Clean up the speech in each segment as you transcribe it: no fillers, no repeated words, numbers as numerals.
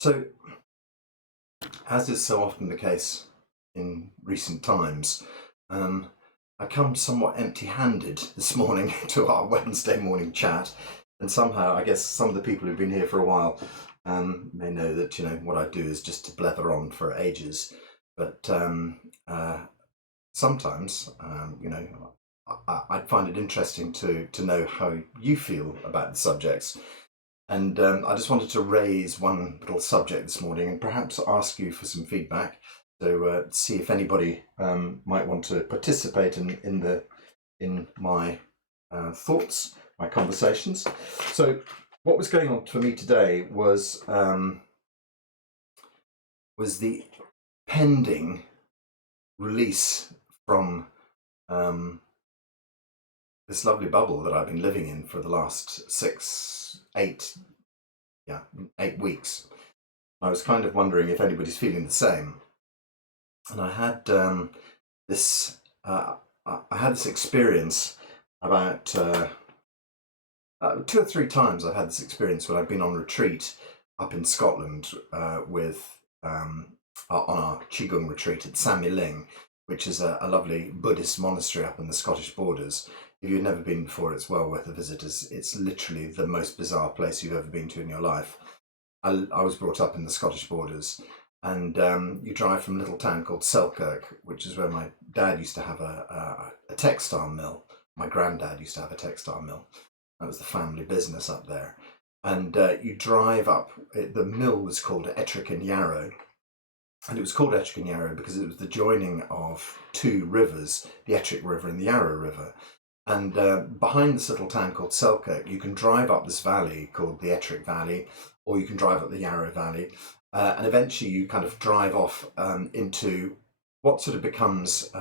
So, as is so often the case in recent times, um, I come somewhat empty-handed this morning to our Wednesday morning chat, and somehow I guess some of the people who've been here for a while may know that what I do is just to blether on for ages. But sometimes, I'd find it interesting to know how you feel about the subjects. And I just wanted to raise one little subject this morning and perhaps ask you for some feedback. So see if anybody might want to participate in my thoughts, my conversations. So what was going on for me today was the pending release from this lovely bubble that I've been living in for the last 8 weeks. I was kind of wondering if anybody's feeling the same. And I had this experience about 2 or 3 times. I've had this experience when I've been on retreat up in Scotland on our Qigong retreat at Samye, which is a lovely Buddhist monastery up in the Scottish borders. If you've never been before, it's well worth a visit. It's literally the most bizarre place you've ever been to in your life. I was brought up in the Scottish borders, and you drive from a little town called Selkirk, which is where my dad used to have a textile mill. My granddad used to have a textile mill. That was the family business up there. And you drive up, the mill was called Ettrick and Yarrow. And it was called Ettrick and Yarrow because it was the joining of two rivers, the Ettrick River and the Yarrow River. And behind this little town called Selkirk, you can drive up this valley called the Ettrick Valley, or you can drive up the Yarrow Valley. And eventually you kind of drive off into what sort of becomes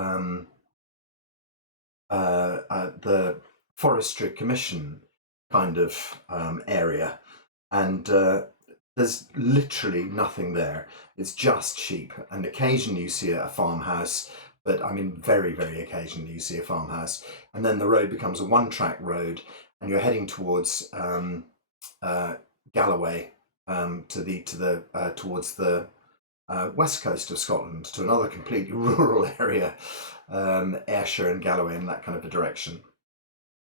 the Forestry Commission kind of area. And there's literally nothing there. It's just sheep. And occasionally you see a farmhouse, but I mean very, very occasionally you see a farmhouse. And then the road becomes a one-track road, and you're heading towards Galloway, towards the west coast of Scotland, to another completely rural area, Ayrshire and Galloway in that kind of a direction.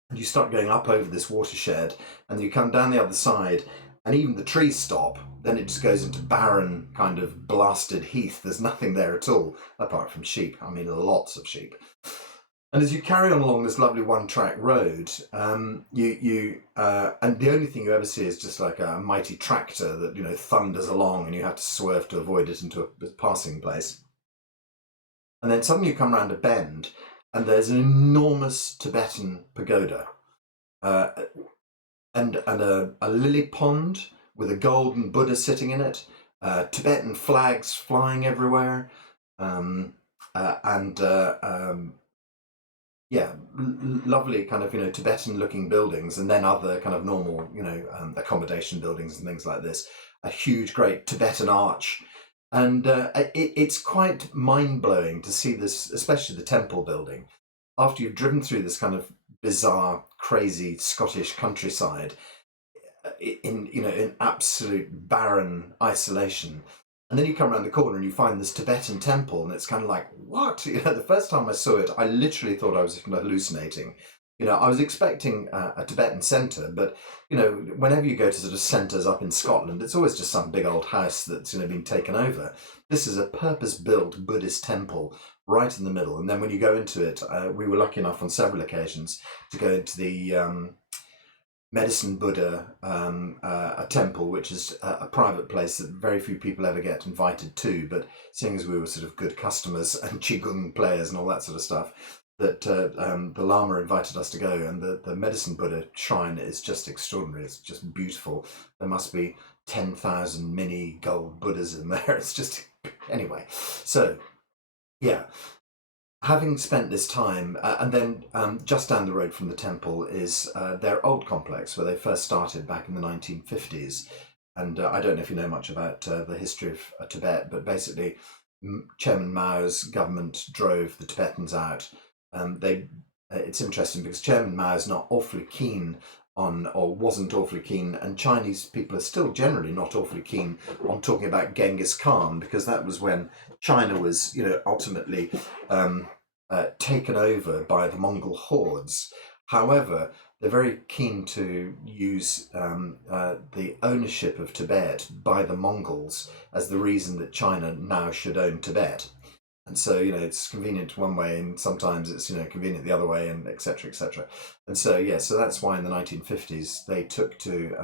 And you start going up over this watershed, and you come down the other side, and even the trees stop. Then it just goes into barren, kind of blasted heath. There's nothing there at all, apart from sheep. I mean, lots of sheep. And as you carry on along this lovely one-track road, and the only thing you ever see is just like a mighty tractor that thunders along, and you have to swerve to avoid it into a passing place. And then suddenly you come around a bend, and there's an enormous Tibetan pagoda, and a lily pond with a golden Buddha sitting in it, Tibetan flags flying everywhere, lovely kind of Tibetan-looking buildings, and then other kind of normal accommodation buildings and things like this. A huge, great Tibetan arch, and it's quite mind-blowing to see this, especially the temple building, after you've driven through this kind of bizarre, crazy Scottish countryside in absolute barren isolation. And then you come around the corner and you find this Tibetan temple, and it's kind of like, what? The first time I saw it, I literally thought I was hallucinating. I was expecting a Tibetan centre, but whenever you go to sort of centres up in Scotland, it's always just some big old house that's been taken over. This is a purpose-built Buddhist temple right in the middle. And then when you go into it, we were lucky enough on several occasions to go into the Medicine Buddha, a temple, which is a private place that very few people ever get invited to. But seeing as we were sort of good customers and Qigong players and all that sort of stuff, that the Lama invited us to go, and the Medicine Buddha shrine is just extraordinary. It's just beautiful. There must be 10,000 mini gold Buddhas in there. It's just, anyway. So, yeah. Having spent this time, and then just down the road from the temple is their old complex where they first started back in the 1950s. And I don't know if you know much about the history of Tibet, but basically Chairman Mao's government drove the Tibetans out. It's interesting because Chairman Mao is not awfully keen on, or wasn't awfully keen, and Chinese people are still generally not awfully keen on talking about Genghis Khan, because that was when China was, ultimately taken over by the Mongol hordes. However, they're very keen to use the ownership of Tibet by the Mongols as the reason that China now should own Tibet. And so, it's convenient one way, and sometimes it's, convenient the other way, and etc. etc. And so, yeah, so that's why in the 1950s they took to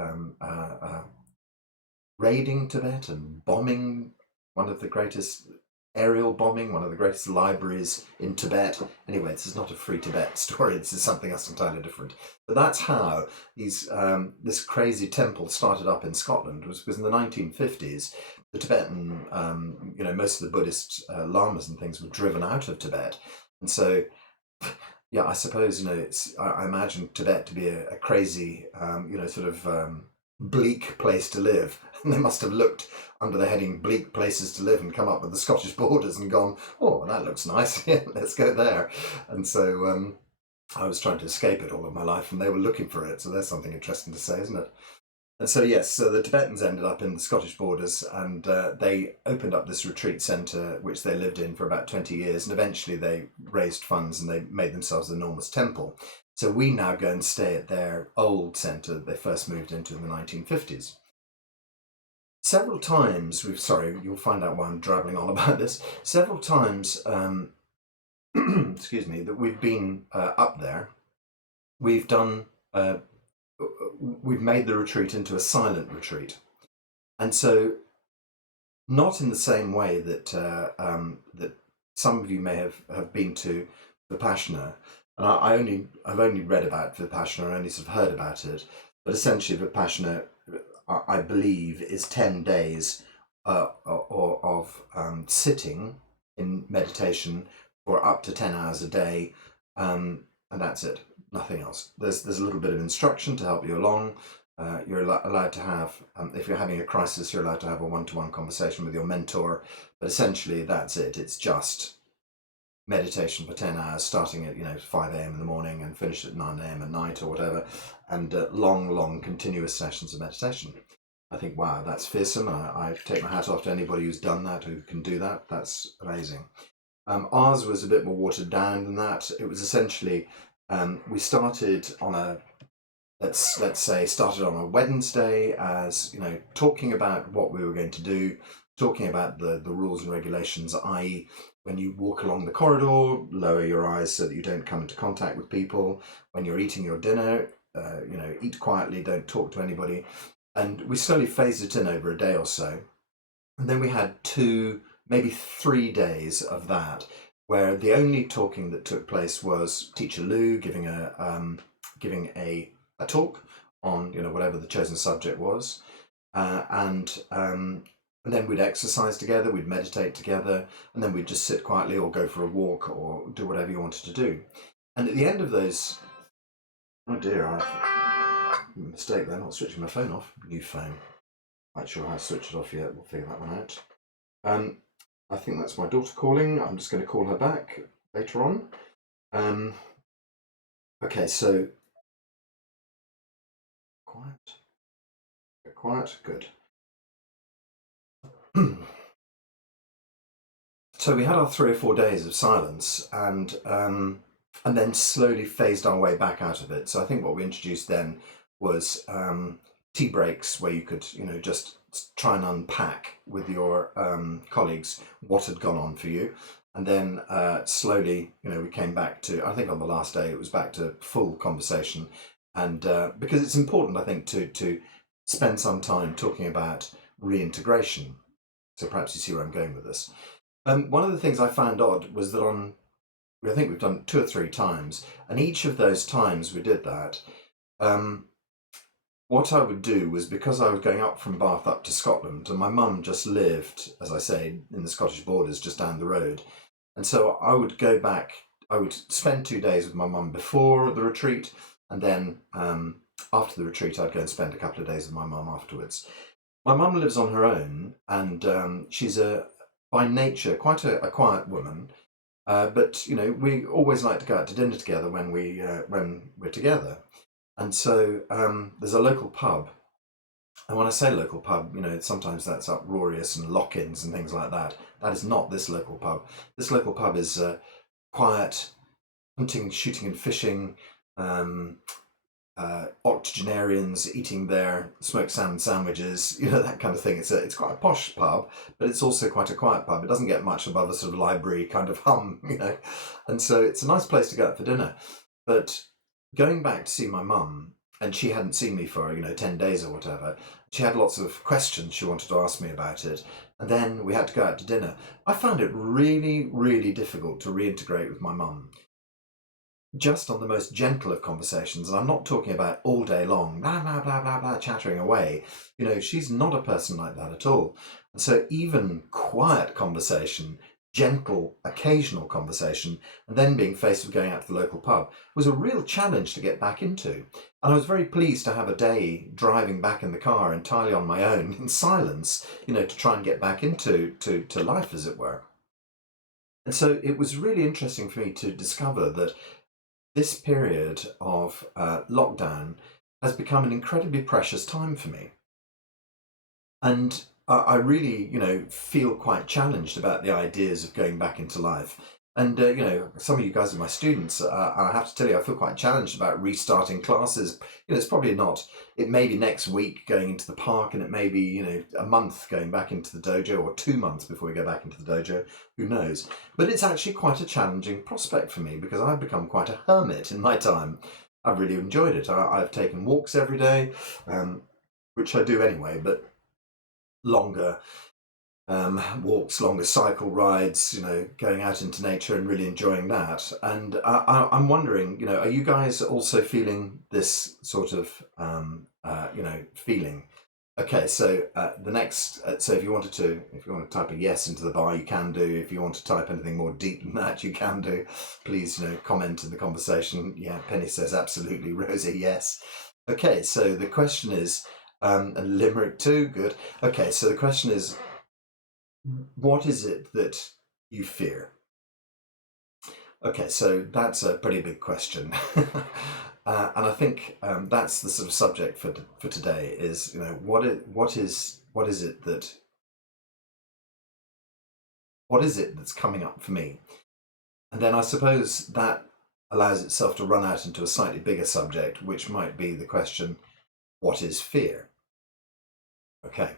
raiding Tibet and bombing one of the greatest aerial bombing, one of the greatest libraries in Tibet. Anyway, this is not a free Tibet story. This is something else entirely different. But that's how this crazy temple started up in Scotland. Was in the 1950s. The Tibetan, most of the Buddhist lamas and things were driven out of Tibet, and so. Yeah, I suppose I imagine Tibet to be a crazy, sort of bleak place to live, and they must have looked under the heading "bleak places to live" and come up with the Scottish borders and gone, "Oh, well, that looks nice. Yeah, let's go there." And so I was trying to escape it all of my life, and they were looking for it. So there's something interesting to say, isn't it? And so, yes, so the Tibetans ended up in the Scottish borders, and they opened up this retreat centre, which they lived in for about 20 years, and eventually they raised funds and they made themselves an enormous temple. So we now go and stay at their old centre that they first moved into in the 1950s. Several times, you'll find out why I'm drabbling on about this. Several times, excuse me, that we've been up there, we've done we've made the retreat into a silent retreat. And so, not in the same way that that some of you may have been to Vipassana, and I've only read about Vipassana, I only sort of heard about it, but essentially Vipassana, I believe, is 10 days of sitting in meditation for up to 10 hours a day, and that's it. Nothing else. There's a little bit of instruction to help you along. You're allowed to have, if you're having a crisis, you're allowed to have a one-to-one conversation with your mentor. But essentially, that's it. It's just meditation for 10 hours, starting at 5 a.m. in the morning and finish at 9 a.m. at night or whatever, and long, continuous sessions of meditation. I think, wow, that's fearsome. I take my hat off to anybody who's done that, who can do that. That's amazing. Ours was a bit more watered down than that. It was essentially we started on a let's say started on a Wednesday, as talking about what we were going to do, talking about the rules and regulations, i.e. when you walk along the corridor, lower your eyes so that you don't come into contact with people. When you're eating your dinner, eat quietly, don't talk to anybody. And we slowly phased it in over a day or so. And then we had 2, maybe 3 days of that, where the only talking that took place was Teacher Lou giving a talk on whatever the chosen subject was, and then we'd exercise together, we'd meditate together, and then we'd just sit quietly or go for a walk or do whatever you wanted to do. And at the end of those, oh dear, I made a mistake there, not switching my phone off. New phone. Not sure how to switch it off yet. We'll figure that one out. I think that's my daughter calling. I'm just going to call her back later on. Okay, so quiet, good. So we had our 3 or 4 days of silence, and then slowly phased our way back out of it. So I think what we introduced then was tea breaks, where you could just try and unpack with your colleagues what had gone on for you. And then slowly, we came back to, I think on the last day, it was back to full conversation. And because it's important, I think, to spend some time talking about reintegration. So perhaps you see where I'm going with this. One of the things I found odd was that I think we've done 2 or 3 times, and each of those times we did that, what I would do was, because I was going up from Bath up to Scotland, and my mum just lived, as I say, in the Scottish borders, just down the road. And so I would go back, I would spend 2 days with my mum before the retreat, and then after the retreat, I'd go and spend a couple of days with my mum afterwards. My mum lives on her own, and she's by nature quite a quiet woman. But we always like to go out to dinner together when we're together. And so there's a local pub. And when I say local pub, sometimes that's uproarious and lock-ins and things like that. That is not this local pub. This local pub is quiet, hunting, shooting, and fishing. Um, Octogenarians eating their smoked salmon sandwiches, that kind of thing. It's quite a posh pub, but it's also quite a quiet pub. It doesn't get much above a sort of library kind of hum. And so it's a nice place to go out for dinner. But going back to see my mum, and she hadn't seen me for 10 days or whatever. She had lots of questions she wanted to ask me about it, and then we had to go out to dinner. I found it really, really difficult to reintegrate with my mum, just on the most gentle of conversations. And I'm not talking about all day long, blah, blah, blah, blah, blah, chattering away. She's not a person like that at all. And so even quiet conversation, gentle, occasional conversation, and then being faced with going out to the local pub was a real challenge to get back into. And I was very pleased to have a day driving back in the car entirely on my own, in silence, to try and get back into to life, as it were. And so it was really interesting for me to discover that this period of lockdown has become an incredibly precious time for me. And I really, feel quite challenged about the ideas of going back into life. And, some of you guys are my students. I have to tell you, I feel quite challenged about restarting classes. It's probably not, it may be next week going into the park, and it may be, a month going back into the dojo, or 2 months before we go back into the dojo. Who knows? But it's actually quite a challenging prospect for me, because I've become quite a hermit in my time. I've really enjoyed it. I've taken walks every day, which I do anyway, but longer walks, longer cycle rides, going out into nature and really enjoying that. And I'm wondering, are you guys also feeling this sort of, feeling? Okay, so the next, so if you want to type a yes into the bar, you can do. If you want to type anything more deep than that, you can do. Please, comment in the conversation. Yeah, Penny says absolutely. Rosie, yes. Okay, so the question is, and Limerick too, good. Okay, so the question is, what is it that you fear? Okay, so that's a pretty big question. And I think that's the sort of subject for today is, what is it that's coming up for me? And then I suppose that allows itself to run out into a slightly bigger subject, which might be the question, what is fear? Okay.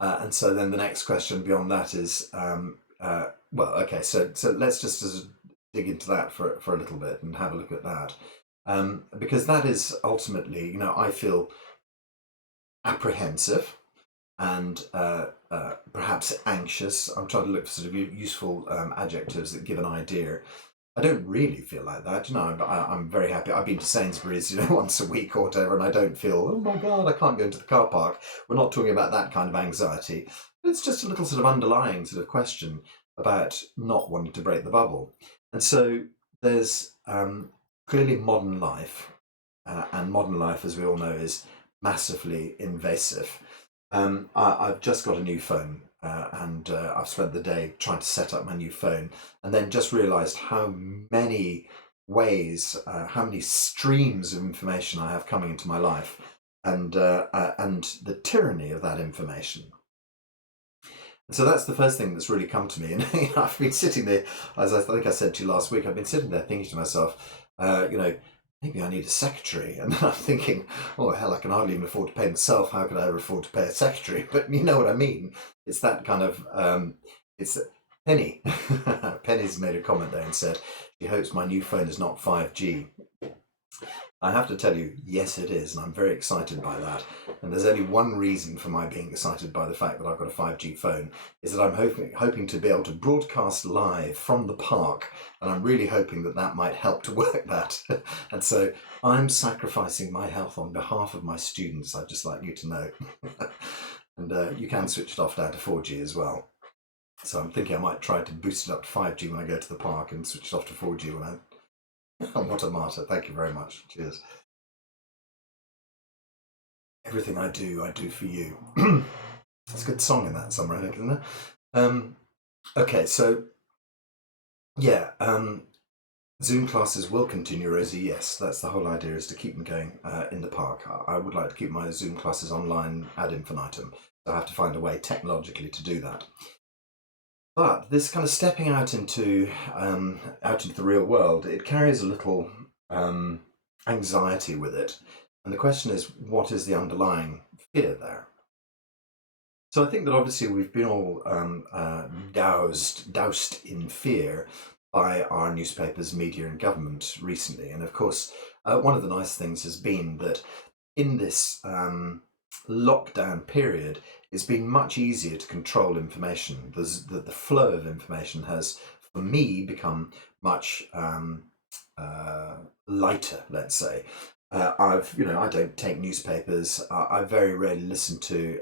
And so then the next question beyond that is, okay, so let's just dig into that for a little bit and have a look at that. Because that is ultimately, I feel apprehensive and perhaps anxious. I'm trying to look for sort of useful adjectives that give an idea. I don't really feel like that, I'm very happy. I've been to Sainsbury's, once a week or whatever, and I don't feel, oh my God, I can't go into the car park. We're not talking about that kind of anxiety. It's just a little sort of underlying sort of question about not wanting to break the bubble. And so there's clearly modern life, and modern life, as we all know, is massively invasive. I've just got a new phone, and I've spent the day trying to set up my new phone, and then just realised how many ways, how many streams of information I have coming into my life, and the tyranny of that information. So that's the first thing that's really come to me, and I've been sitting there, as I think I said to you last week. I've been sitting there thinking to myself, maybe I need a secretary. And then I'm thinking, oh, hell, I can hardly even afford to pay myself. How could I ever afford to pay a secretary? But you know what I mean? It's that kind of, it's Penny. Penny's made a comment there and said, she hopes my new phone is not 5G. I have to tell you, yes, it is, and I'm very excited by that. And there's only one reason for my being excited by the fact that I've got a 5G phone, is that I'm hoping to be able to broadcast live from the park, and I'm really hoping that that might help to work that. And so I'm sacrificing my health on behalf of my students, I'd just like you to know. And you can switch it off down to 4G as well. So I'm thinking I might try to boost it up to 5G when I go to the park and switch it off to 4G when I... What a martyr. Thank you very much. Cheers. Everything I do for you. It's a good song in that somewhere, I think, isn't it? Okay, so, yeah, Zoom classes will continue, Rosie. Yes, that's the whole idea, is to keep them going in the park. I would like to keep my Zoom classes online ad infinitum. So I have to find a way technologically to do that. But this kind of stepping out into the real world, it carries a little anxiety with it. And the question is, what is the underlying fear there? So I think that obviously we've been all doused in fear by our newspapers, media, and government recently. And of course, one of the nice things has been that in this lockdown period, it's been much easier to control information. The flow of information has, for me, become much lighter, let's say. I don't take newspapers. I very rarely listen to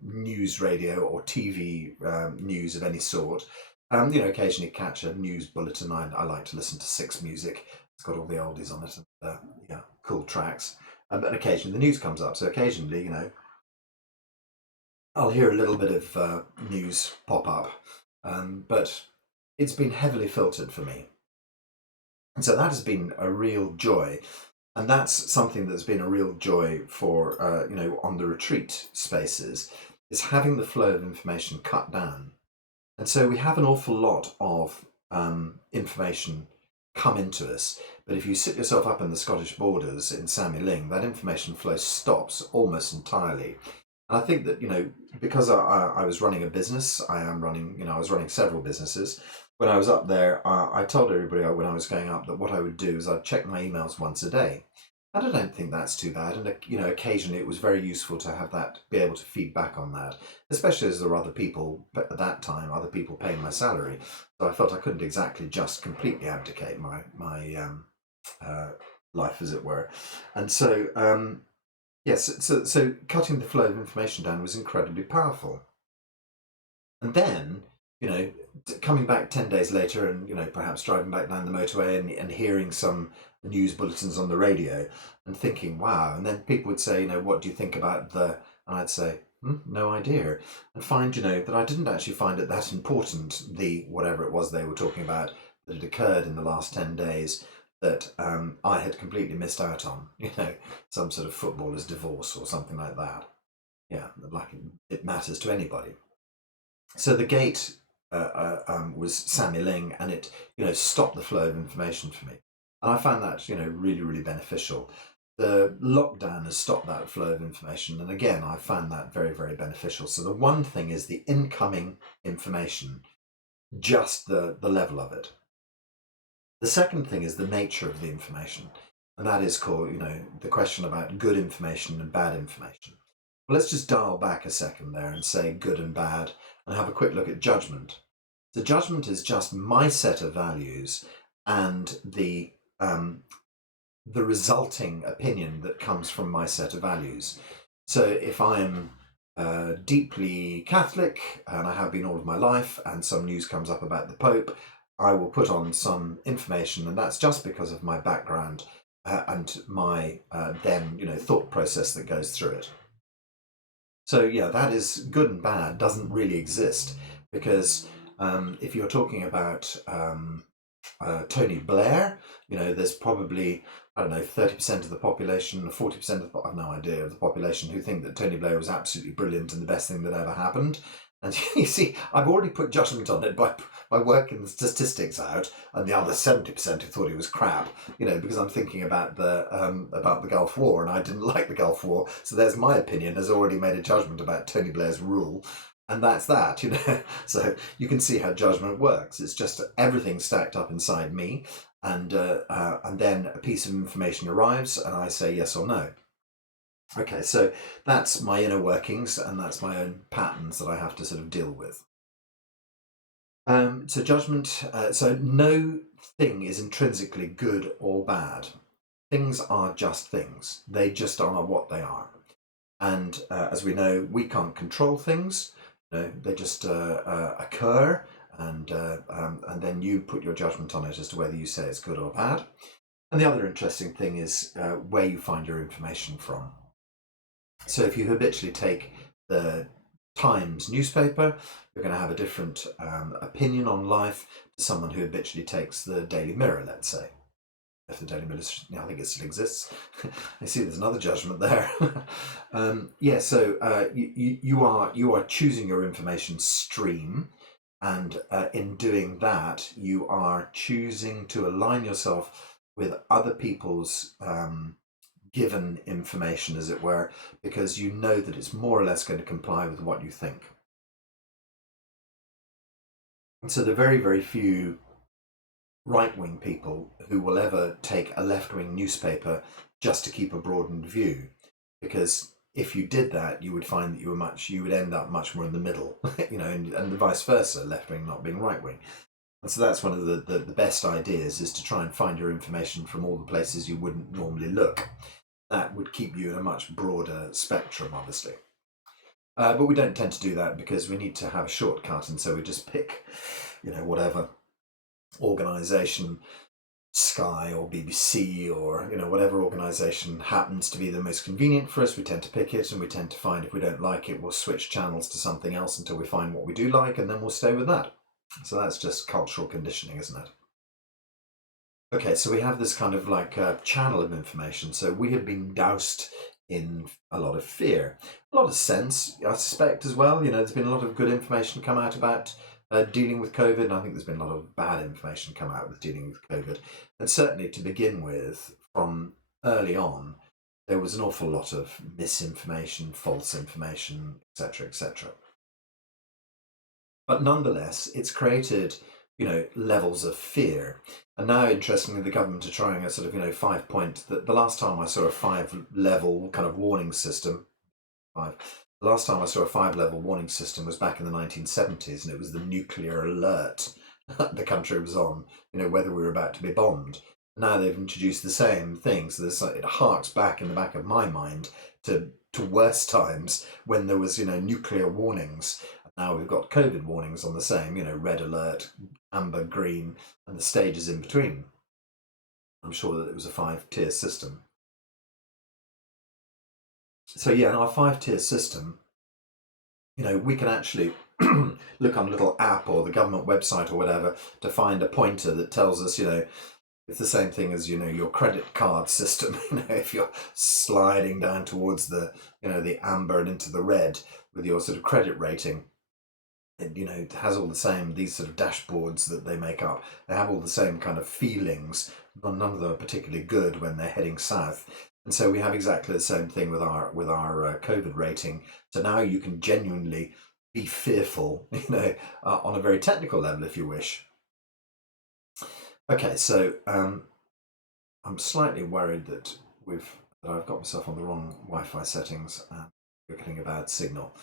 news radio or TV news of any sort. Occasionally catch a news bulletin. I like to listen to Six Music. It's got all the oldies on it, and yeah, cool tracks. But occasionally the news comes up. So occasionally, I'll hear a little bit of news pop up. But it's been heavily filtered for me. And so that has been a real joy. And that's something that's been a real joy for, on the retreat spaces, is having the flow of information cut down. And so we have an awful lot of information come into us. But if you sit yourself up in the Scottish borders in Sammy that information flow stops almost entirely. And I think that, because I was running a business, I was running several businesses. When I was up there, I told everybody when I was going up that what I would do is I'd check my emails once a day. And I don't think that's too bad. And, occasionally it was very useful to have that, be able to feed back on that, especially as there were other people at that time, other people paying my salary. So I felt I couldn't exactly just completely abdicate my life, as it were. And so, yes, so cutting the flow of information down was incredibly powerful. And then, coming back 10 days later and, perhaps driving back down the motorway and hearing some news bulletins on the radio and thinking, wow. And then people would say, what do you think about and I'd say, no idea. And find, that I didn't actually find it that important, whatever it was they were talking about that had occurred in the last 10 days that I had completely missed out on, some sort of footballer's divorce or something like that. Yeah, like it matters to anybody. So the gate was Sammy Ling, and it stopped the flow of information for me, and I found that really, really beneficial. The lockdown has stopped that flow of information, and again I found that very, very beneficial. So the one thing is the incoming information, just the level of it. The second thing is the nature of the information, and that is called the question about good information and bad information. Well, let's just dial back a second there and say good and bad, and have a quick look at judgment. So judgment is just my set of values and the resulting opinion that comes from my set of values. So if I'm deeply Catholic, and I have been all of my life, and some news comes up about the Pope, I will put on some information, and that's just because of my background and my thought process that goes through it. So yeah, that is good and bad doesn't really exist, because if you're talking about Tony Blair, there's probably, I don't know, 30% of the population, 40% of I've no idea of the population who think that Tony Blair was absolutely brilliant and the best thing that ever happened. And you see, I've already put judgment on it by working the statistics out, and the other 70% who thought it was crap, because I'm thinking about the Gulf War, and I didn't like the Gulf War. So there's my opinion, has already made a judgment about Tony Blair's rule. And that's that, So you can see how judgment works. It's just everything stacked up inside me, and then a piece of information arrives, and I say yes or no. Okay, so that's my inner workings, and that's my own patterns that I have to sort of deal with. So judgment, so no thing is intrinsically good or bad. Things are just things. They just are what they are. And as we know, we can't control things. They just occur, and then you put your judgment on it as to whether you say it's good or bad. And the other interesting thing is where you find your information from. So if you habitually take the Times newspaper, you're going to have a different opinion on life to someone who habitually takes the Daily Mirror, let's say. if the Daily Mail I think it still exists. I see there's another judgment there. Yeah, so you are choosing your information stream, and in doing that, you are choosing to align yourself with other people's given information, as it were, because you know that it's more or less going to comply with what you think. And so, the very, very few right-wing people who will ever take a left-wing newspaper just to keep a broadened view, because if you did that, you would find that you would end up much more in the middle, and the vice versa, left-wing not being right-wing. And so that's one of the best ideas, is to try and find your information from all the places you wouldn't normally look. That would keep you in a much broader spectrum, obviously. But we don't tend to do that because we need to have a shortcut, and so we just pick, whatever organisation, Sky or BBC or whatever organisation happens to be the most convenient for us. We tend to pick it, and we tend to find if we don't like it, we'll switch channels to something else until we find what we do like, and then we'll stay with that. So that's just cultural conditioning, isn't it? Okay, so we have this kind of like channel of information. So we have been doused in a lot of fear, a lot of sense, I suspect, as well. There's been a lot of good information come out about dealing with COVID, and I think there's been a lot of bad information come out with dealing with COVID. And certainly to begin with, from early on, there was an awful lot of misinformation, false information, etc., etc. But nonetheless, it's created, levels of fear. And now, interestingly, the government are trying a sort of, 5-point. The last time I saw a 5-level kind of warning system, the last time I saw a 5-level warning system was back in the 1970s, and it was the nuclear alert the country was on, whether we were about to be bombed. Now they've introduced the same thing, so it harks back in the back of my mind to worse times when there was, nuclear warnings. Now we've got COVID warnings on the same, red alert, amber, green, and the stages in between. I'm sure that it was a 5-tier system. So yeah, in our 5-tier system, we can actually look on a little app or the government website or whatever to find a pointer that tells us, it's the same thing as, your credit card system. If you're sliding down towards the, the amber and into the red with your sort of credit rating, it has all the same, these sort of dashboards that they make up, they have all the same kind of feelings. None of them are particularly good when they're heading south. And so we have exactly the same thing with our COVID rating. So now you can genuinely be fearful, on a very technical level, if you wish. Okay, so I'm slightly worried that I've got myself on the wrong Wi-Fi settings and we're getting a bad signal.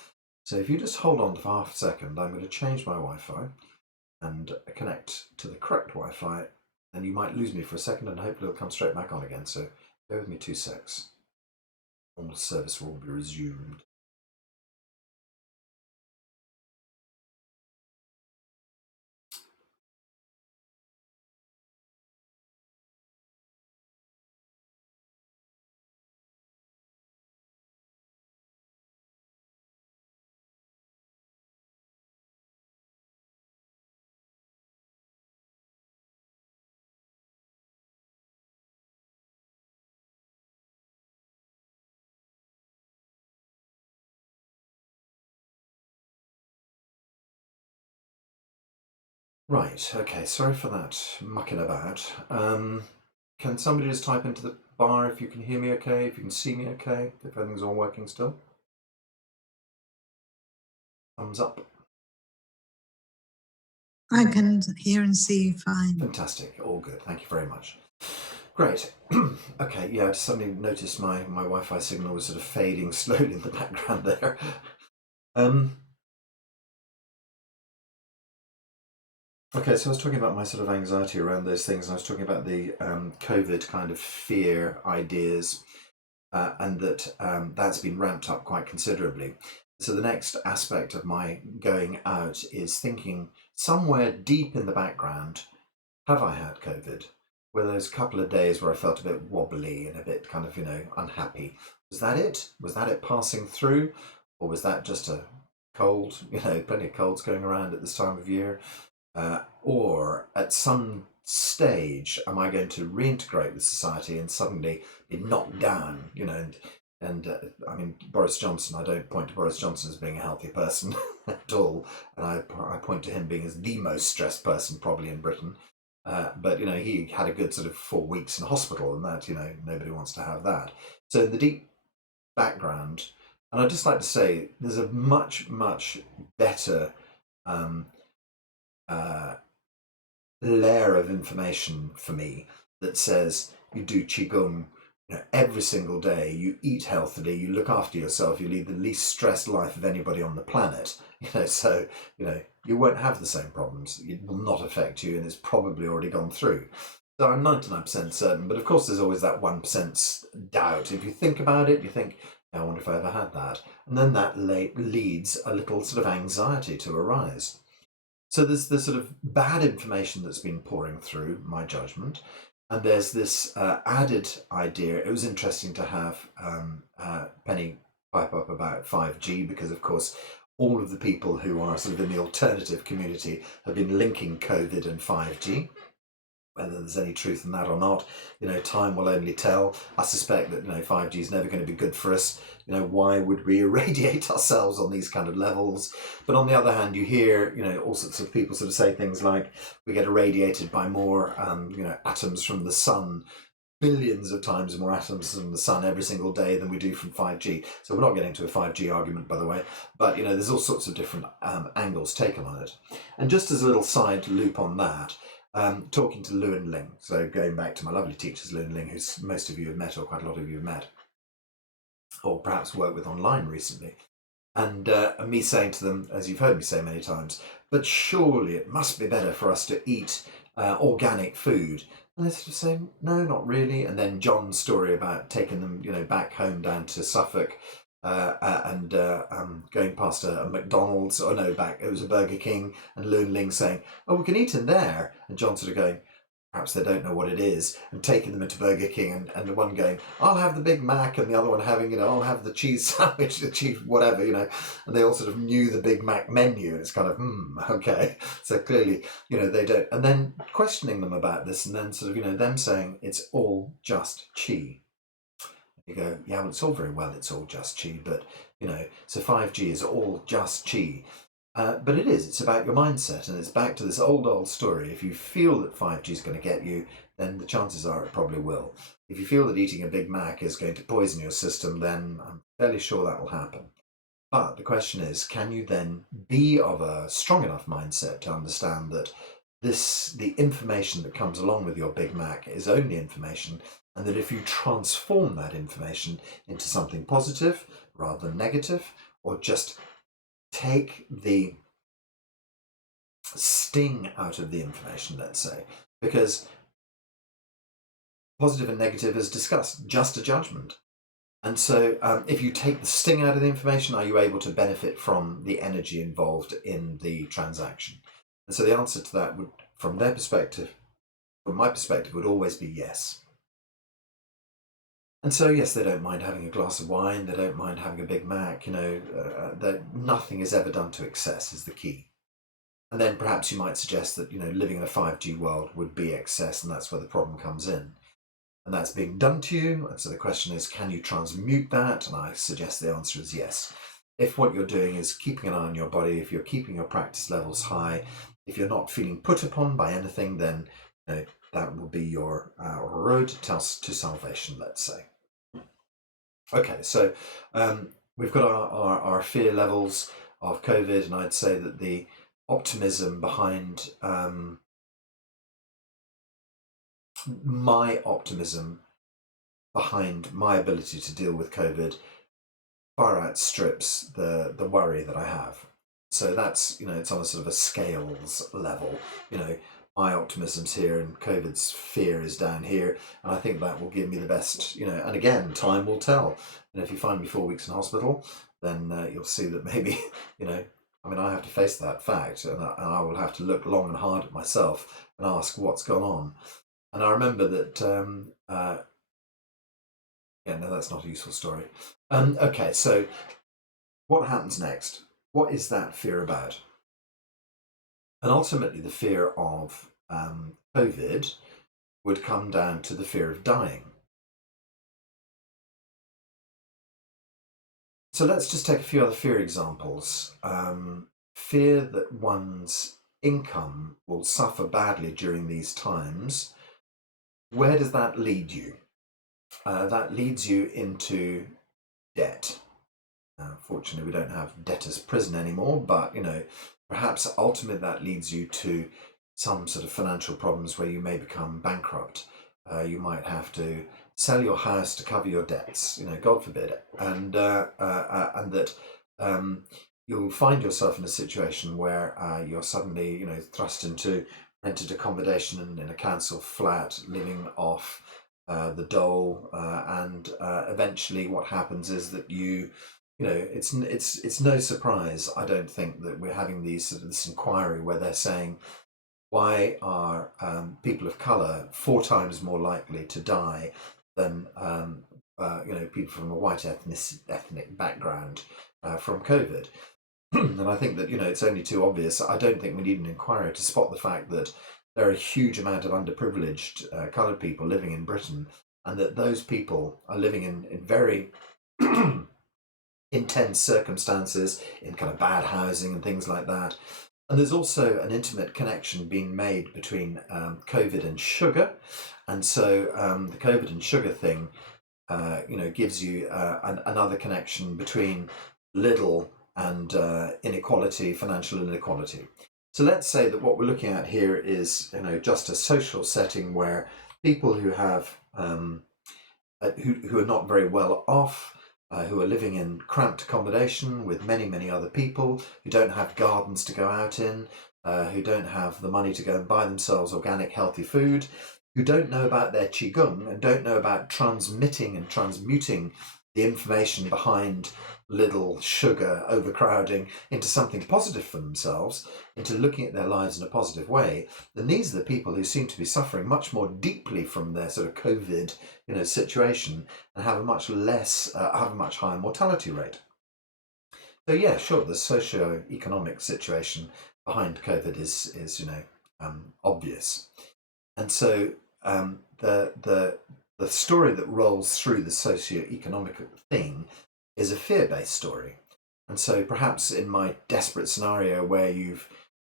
So if you just hold on for half a second, I'm going to change my Wi-Fi and connect to the correct Wi-Fi, and you might lose me for a second and hopefully it'll come straight back on again. So bear with me 2 secs. Normal service will be resumed. Right, okay, sorry for that mucking about. Can somebody just type into the bar if you can hear me okay, if you can see me okay, if everything's all working still? Thumbs up. I can hear and see you fine. Fantastic, all good, thank you very much. Great. Okay, yeah, I just suddenly noticed my Wi-Fi signal was sort of fading slowly in the background there. Okay, so I was talking about my sort of anxiety around those things, and I was talking about the COVID kind of fear ideas, and that that's been ramped up quite considerably. So the next aspect of my going out is thinking somewhere deep in the background, have I had COVID? Were those couple of days where I felt a bit wobbly and a bit kind of, unhappy? Was that it? Was that it passing through? Or was that just a cold? Plenty of colds going around at this time of year. Or at some stage am I going to reintegrate with society and suddenly be knocked down, and I mean, Boris Johnson, I don't point to Boris Johnson as being a healthy person at all, and I point to him being as the most stressed person probably in Britain. But he had a good sort of 4 weeks in hospital, and that nobody wants to have that. So in the deep background, and I'd just like to say there's a much better um, uh, layer of information for me that says you do qigong every single day, you eat healthily, you look after yourself, you lead the least stressed life of anybody on the planet. So you won't have the same problems. It will not affect you, and it's probably already gone through. So I'm 99% certain, but of course there's always that 1% doubt. If you think about it, you think, I wonder if I ever had that, and then that leads a little sort of anxiety to arise. So there's this sort of bad information that's been pouring through my judgment, and there's this added idea. It was interesting to have Penny pipe up about 5G because, of course, all of the people who are sort of in the alternative community have been linking COVID and 5G. Whether there's any truth in that or not, time will only tell. I suspect that 5G is never going to be good for us. Why would we irradiate ourselves on these kind of levels? But on the other hand, you hear all sorts of people sort of say things like we get irradiated by more atoms from the sun, billions of times more atoms from the sun every single day than we do from 5G. So we're not getting to a 5G argument, by the way, but there's all sorts of different angles taken on it. And just as a little side loop on that, talking to Lewin Ling, so going back to my lovely teachers, Lewin Ling, who most of you have met, or quite a lot of you have met, or perhaps worked with online recently, and me saying to them, as you've heard me say many times, but surely it must be better for us to eat organic food. And they sort of say, no, not really. And then John's story about taking them, back home down to Suffolk and going past a McDonald's, or no, back, it was a Burger King, and Lewin Ling saying, oh, we can eat in there. And John sort of going, perhaps they don't know what it is, and taking them into Burger King, and the one going, I'll have the Big Mac, and the other one having, I'll have the cheese sandwich, the cheese whatever, and they all sort of knew the Big Mac menu, and it's kind of, okay. So clearly, they don't, and then questioning them about this, and then sort of, them saying, it's all just chi. You go, yeah, well, it's all very well, it's all just chi, but, so 5G is all just chi. But it's about your mindset, and it's back to this old story. If you feel that 5G is going to get you, then the chances are it probably will. If you feel that eating a Big Mac is going to poison your system, then I'm fairly sure that will happen. But the question is, can you then be of a strong enough mindset to understand that the information that comes along with your Big Mac is only information, and that if you transform that information into something positive rather than negative, or just take the sting out of the information, let's say, because positive and negative, as discussed, just a judgment. And so if you take the sting out of the information, are you able to benefit from the energy involved in the transaction? And so the answer to that would, from their perspective, from my perspective, would always be yes. And so, yes, they don't mind having a glass of wine, they don't mind having a Big Mac, that nothing is ever done to excess is the key. And then perhaps you might suggest that, living in a 5G world would be excess, and that's where the problem comes in. And that's being done to you. And so the question is, can you transmute that? And I suggest the answer is yes. If what you're doing is keeping an eye on your body, if you're keeping your practice levels high, if you're not feeling put upon by anything, then that will be your road to salvation, let's say. Okay, so we've got our fear levels of COVID, and I'd say that the optimism behind my optimism behind my ability to deal with COVID far outstrips the worry that I have. So that's, it's on a sort of a scales level. My optimism's here and COVID's fear is down here, and I think that will give me the best, and again, time will tell. And if you find me 4 weeks in hospital, then you'll see that maybe, I have to face that fact, and I will have to look long and hard at myself and ask what's gone on. And I remember that, no, that's not a useful story. Okay, so what happens next? What is that fear about? And ultimately, the fear of COVID would come down to the fear of dying. So let's just take a few other fear examples. Fear that one's income will suffer badly during these times. Where does that lead you? That leads you into debt. Fortunately, we don't have debtor's prison anymore, but perhaps ultimately that leads you to some sort of financial problems where you may become bankrupt. You might have to sell your house to cover your debts, God forbid, and that you'll find yourself in a situation where you're suddenly, thrust into rented accommodation in a council flat, living off the dole, and eventually, what happens is that it's no surprise, I don't think, that we're having this inquiry where they're saying, why are people of colour 4 times more likely to die than people from a white ethnic background from COVID? And I think that it's only too obvious. I don't think we need an inquiry to spot the fact that there are a huge amount of underprivileged coloured people living in Britain, and that those people are living in very intense circumstances, in kind of bad housing and things like that. And there's also an intimate connection being made between COVID and sugar. And so the COVID and sugar thing, gives you another connection between Lidl and inequality, financial inequality. So let's say that what we're looking at here is, just a social setting where people who have who are not very well off, who are living in cramped accommodation with many, many other people, who don't have gardens to go out in, who don't have the money to go and buy themselves organic, healthy food, who don't know about their qigong and don't know about transmitting and transmuting the information behind Lidl, sugar, overcrowding into something positive for themselves, into looking at their lives in a positive way, then these are the people who seem to be suffering much more deeply from their sort of COVID, situation, and have a much higher mortality rate. So yeah, sure, the socio-economic situation behind COVID is obvious, and so the story that rolls through the socio-economic thing is a fear-based story. And so perhaps in my desperate scenario where you've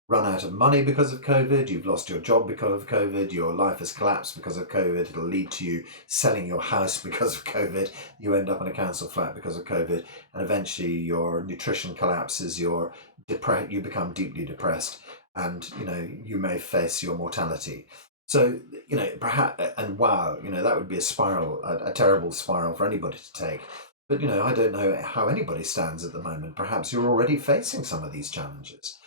run out of money because of COVID, you've lost your job because of COVID, your life has collapsed because of COVID, it'll lead to you selling your house because of COVID, you end up in a council flat because of COVID, and eventually your nutrition collapses, you become deeply depressed, and you may face your mortality. So, perhaps, and wow, that would be a spiral, a terrible spiral for anybody to take. But, I don't know how anybody stands at the moment. Perhaps you're already facing some of these challenges.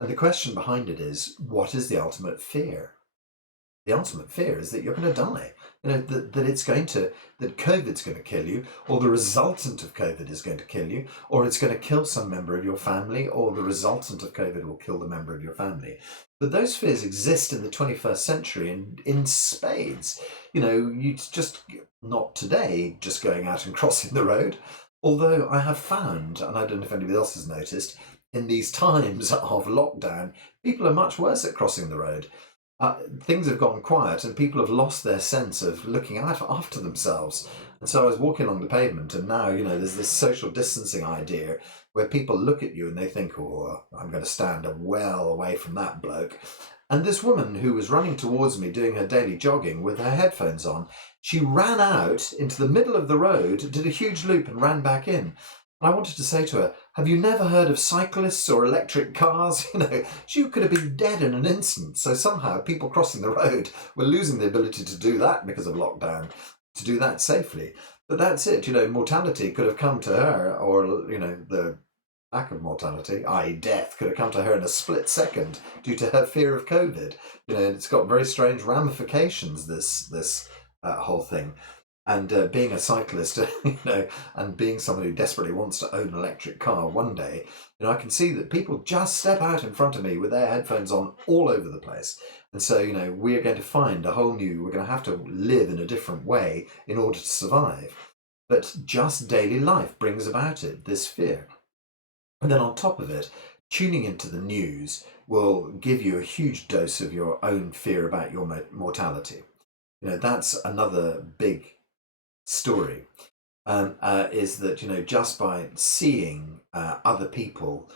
And the question behind it is, what is the ultimate fear? The ultimate fear is that you're going to die. That COVID's going to kill you, or the resultant of COVID is going to kill you, or it's going to kill some member of your family, or the resultant of COVID will kill the member of your family. But those fears exist in the 21st century in spades. You just, not today, just going out and crossing the road. Although I have found, and I don't know if anybody else has noticed, in these times of lockdown, people are much worse at crossing the road. Things have gone quiet and people have lost their sense of looking out after themselves. And so I was walking along the pavement, and now, there's this social distancing idea where people look at you and they think, oh, I'm going to stand well away from that bloke. And this woman who was running towards me doing her daily jogging with her headphones on, she ran out into the middle of the road, did a huge loop and ran back in. And I wanted to say to her, have you never heard of cyclists or electric cars? She could have been dead in an instant. So somehow people crossing the road were losing the ability to do that because of lockdown, to do that safely. But that's it, mortality could have come to her, or, the lack of mortality, i.e. death, could have come to her in a split second due to her fear of COVID. It's got very strange ramifications, this whole thing. And being a cyclist, and being someone who desperately wants to own an electric car one day, I can see that people just step out in front of me with their headphones on all over the place. And so, we are going to find we're going to have to live in a different way in order to survive. But just daily life brings about this fear. And then on top of it, tuning into the news will give you a huge dose of your own fear about your mortality. That's another big story. Is that just by seeing other people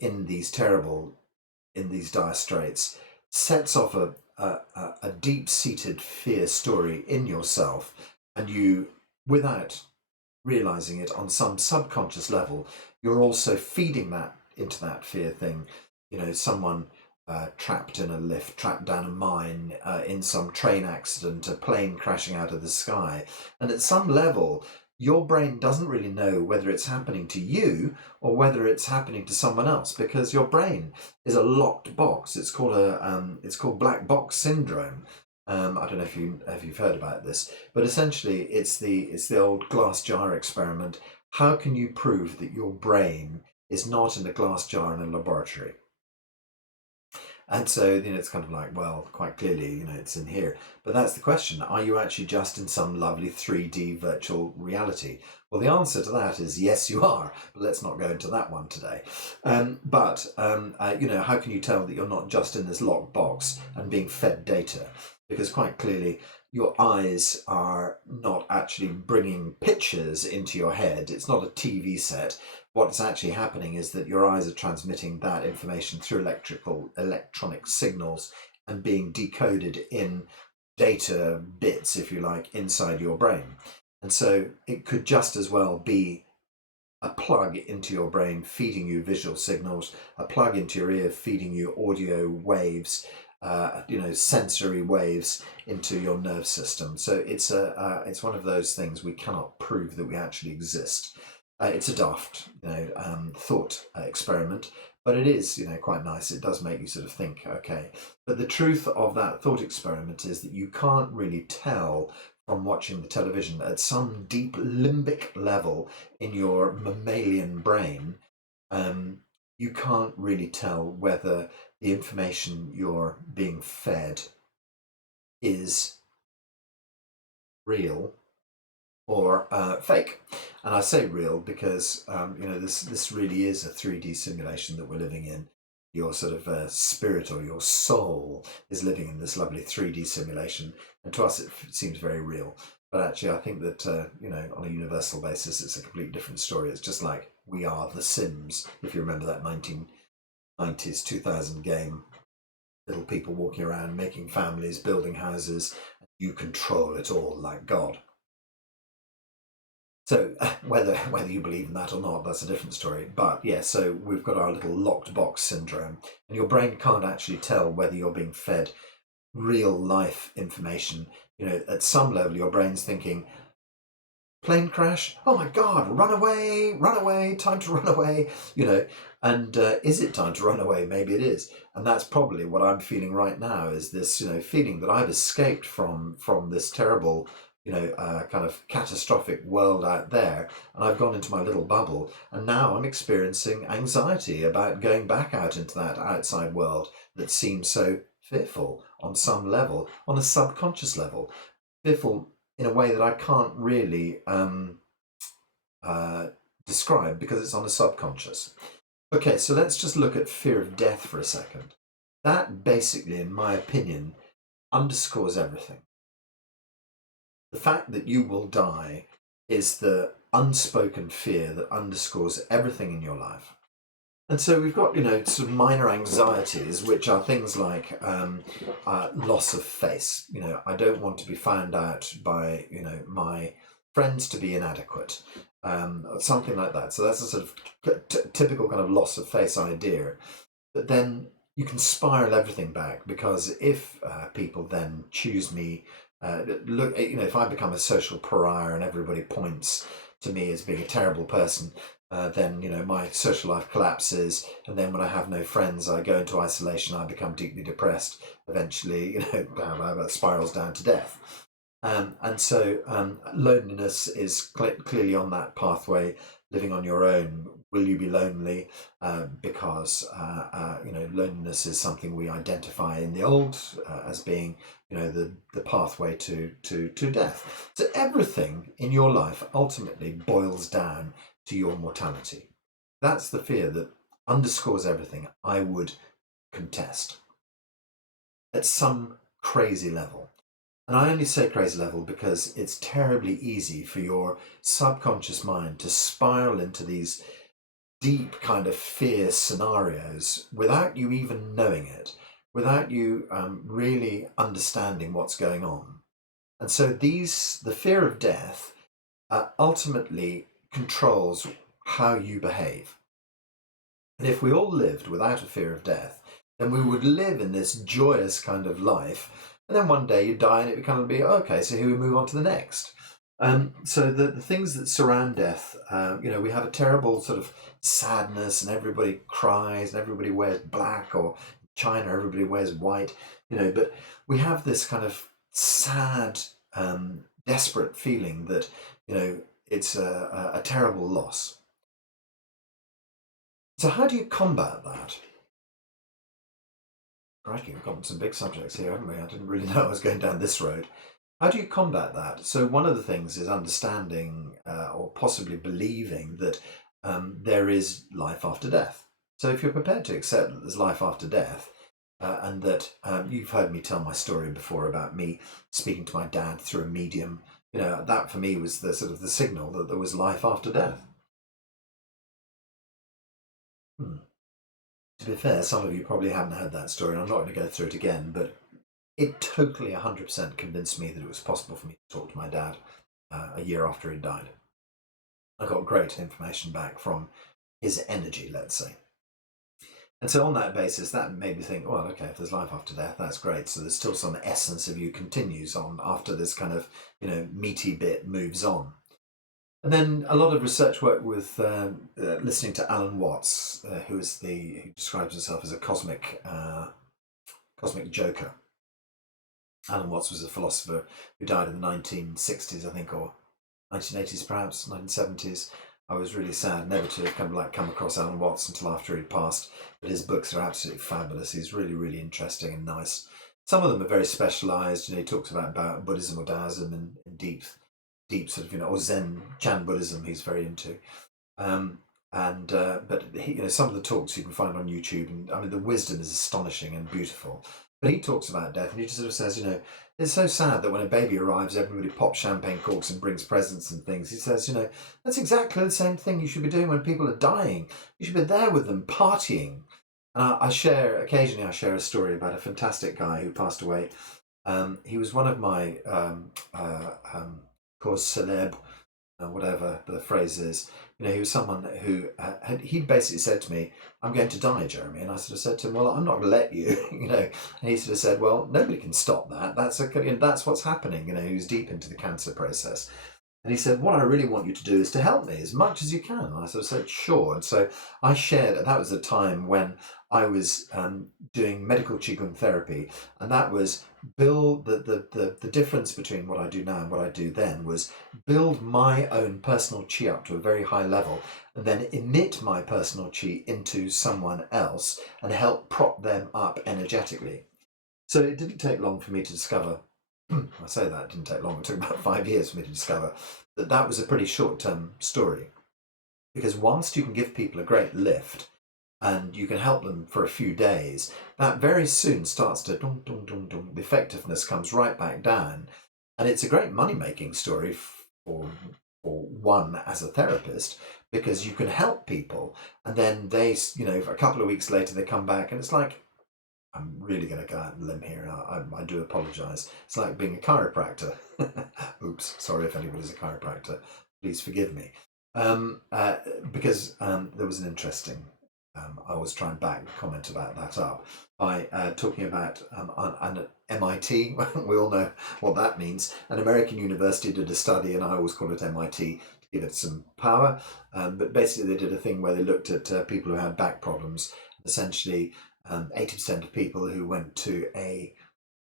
in these dire straits sets off a deep-seated fear story in yourself, and you, without realizing it on some subconscious level, you're also feeding that into that fear thing. Someone trapped in a lift, trapped down a mine, in some train accident, a plane crashing out of the sky. And at some level, your brain doesn't really know whether it's happening to you or whether it's happening to someone else, because your brain is a locked box. It's called black box syndrome. I don't know if you've heard about this, but essentially it's the old glass jar experiment. How can you prove that your brain is not in a glass jar in a laboratory? And so, it's kind of like, well, quite clearly, it's in here. But that's the question. Are you actually just in some lovely 3D virtual reality? Well, the answer to that is yes, you are. But let's not go into that one today. How can you tell that you're not just in this locked box and being fed data? Because quite clearly, your eyes are not actually bringing pictures into your head. It's not a TV set. What's actually happening is that your eyes are transmitting that information through electronic signals and being decoded in data bits, if you like, inside your brain. And so it could just as well be a plug into your brain feeding you visual signals, a plug into your ear feeding you audio waves, sensory waves into your nerve system. So it's one of those things we cannot prove that we actually exist. It's a daft, thought experiment, but it is, quite nice. It does make you sort of think, okay. But the truth of that thought experiment is that you can't really tell from watching the television at some deep limbic level in your mammalian brain. You can't really tell whether the information you're being fed is real or fake. And I say real because this really is a 3D simulation that we're living in. Your sort of spirit or your soul is living in this lovely 3D simulation, and to us it seems very real. But actually, I think that on a universal basis, it's a completely different story. It's just like we are The Sims, if you remember that 1990s 2000 game. Little people walking around, making families, building houses. You control it all like God. So whether you believe in that or not, that's a different story. But yeah, so we've got our little locked box syndrome, and your brain can't actually tell whether you're being fed real life information. At some level, your brain's thinking, plane crash, oh my God, run away, time to run away, and is it time to run away? Maybe it is. And that's probably what I'm feeling right now, is this, feeling that I've escaped from this terrible, kind of catastrophic world out there, and I've gone into my little bubble, and now I'm experiencing anxiety about going back out into that outside world that seems so fearful on some level, on a subconscious level, fearful in a way that I can't really describe because it's on a subconscious. Okay, so let's just look at fear of death for a second. That basically, in my opinion, underscores everything. The fact that you will die is the unspoken fear that underscores everything in your life. And so we've got, sort of minor anxieties, which are things like loss of face. I don't want to be found out by, my friends to be inadequate, something like that. So that's a sort of typical kind of loss of face idea. But then you can spiral everything back, because if people then choose me, if I become a social pariah and everybody points to me as being a terrible person, then my social life collapses, and then when I have no friends, I go into isolation. I become deeply depressed. Eventually, spirals down to death. And so loneliness is clearly on that pathway. Living on your own, will you be lonely? Because loneliness is something we identify in the old as being the pathway to death. So everything in your life ultimately boils down to your mortality. That's the fear that underscores everything, I would contest at some crazy level. And I only say crazy level because it's terribly easy for your subconscious mind to spiral into these deep kind of fear scenarios without you even knowing it, without you really understanding what's going on. And so the fear of death ultimately controls how you behave. And if we all lived without a fear of death, then we would live in this joyous kind of life. And then one day you die and it would kind of be, okay, so here we move on to the next. So the things that surround death, we have a terrible sort of sadness and everybody cries and everybody wears black, or China, everybody wears white, but we have this kind of sad, desperate feeling that, it's a terrible loss. So how do you combat that? Crikey, we've got some big subjects here, haven't we? I didn't really know I was going down this road. How do you combat that? So one of the things is understanding or possibly believing that there is life after death. So if you're prepared to accept that there's life after death, and that you've heard me tell my story before about me speaking to my dad through a medium, that for me was the sort of the signal that there was life after death. Hmm. To be fair, some of you probably haven't heard that story, and I'm not going to go through it again, but it totally 100% convinced me that it was possible for me to talk to my dad a year after he died. I got great information back from his energy, let's say. And so, on that basis, that made me think, well, okay, if there's life after death, that's great. So, there's still some essence of you continues on after this kind of, meaty bit moves on. And then a lot of research work with listening to Alan Watts, who describes himself as a cosmic joker. Alan Watts was a philosopher who died in the 1960s, I think, or 1980s, perhaps 1970s. I was really sad never to have come across Alan Watts until after he'd passed. But his books are absolutely fabulous. He's really, really interesting and nice. Some of them are very specialised. He talks about Buddhism or Taoism and deep sort of or Zen Chan Buddhism. He's very into. But some of the talks you can find on YouTube, and I mean the wisdom is astonishing and beautiful. But he talks about death, and he just sort of says, it's so sad that when a baby arrives, everybody pops champagne corks and brings presents and things. He says, that's exactly the same thing you should be doing when people are dying. You should be there with them, partying. Occasionally I share a story about a fantastic guy who passed away. He was one of my cause celeb, whatever the phrase is. He was someone who he'd basically said to me, I'm going to die, Jeremy. And I sort of said to him, well, I'm not going to let you, And he sort of said, well, nobody can stop that. That's what's happening. He was deep into the cancer process. And he said, what I really want you to do is to help me as much as you can. And I sort of said, sure. And so I shared, that was a time when I was doing medical Qigong therapy. And that was the difference between what I do now and what I do then was build my own personal Qi up to a very high level and then emit my personal Qi into someone else and help prop them up energetically. So it didn't take long for me to discover, I say that, it didn't take long, it took about 5 years for me to discover that was a pretty short-term story. Because whilst you can give people a great lift and you can help them for a few days, that very soon starts to dum, dum, dum, dum, the effectiveness comes right back down. And it's a great money-making story for one as a therapist, because you can help people and then they, a couple of weeks later they come back and it's like, I'm really going to go out on a limb here, and I do apologise. It's like being a chiropractor. Oops, sorry if anybody's a chiropractor. Please forgive me. Because there was an interesting, I was trying back comment about that up by talking about an MIT. We all know what that means. An American university did a study, and I always call it MIT to give it some power. But basically, they did a thing where they looked at people who had back problems. Essentially, 80% of people who went to a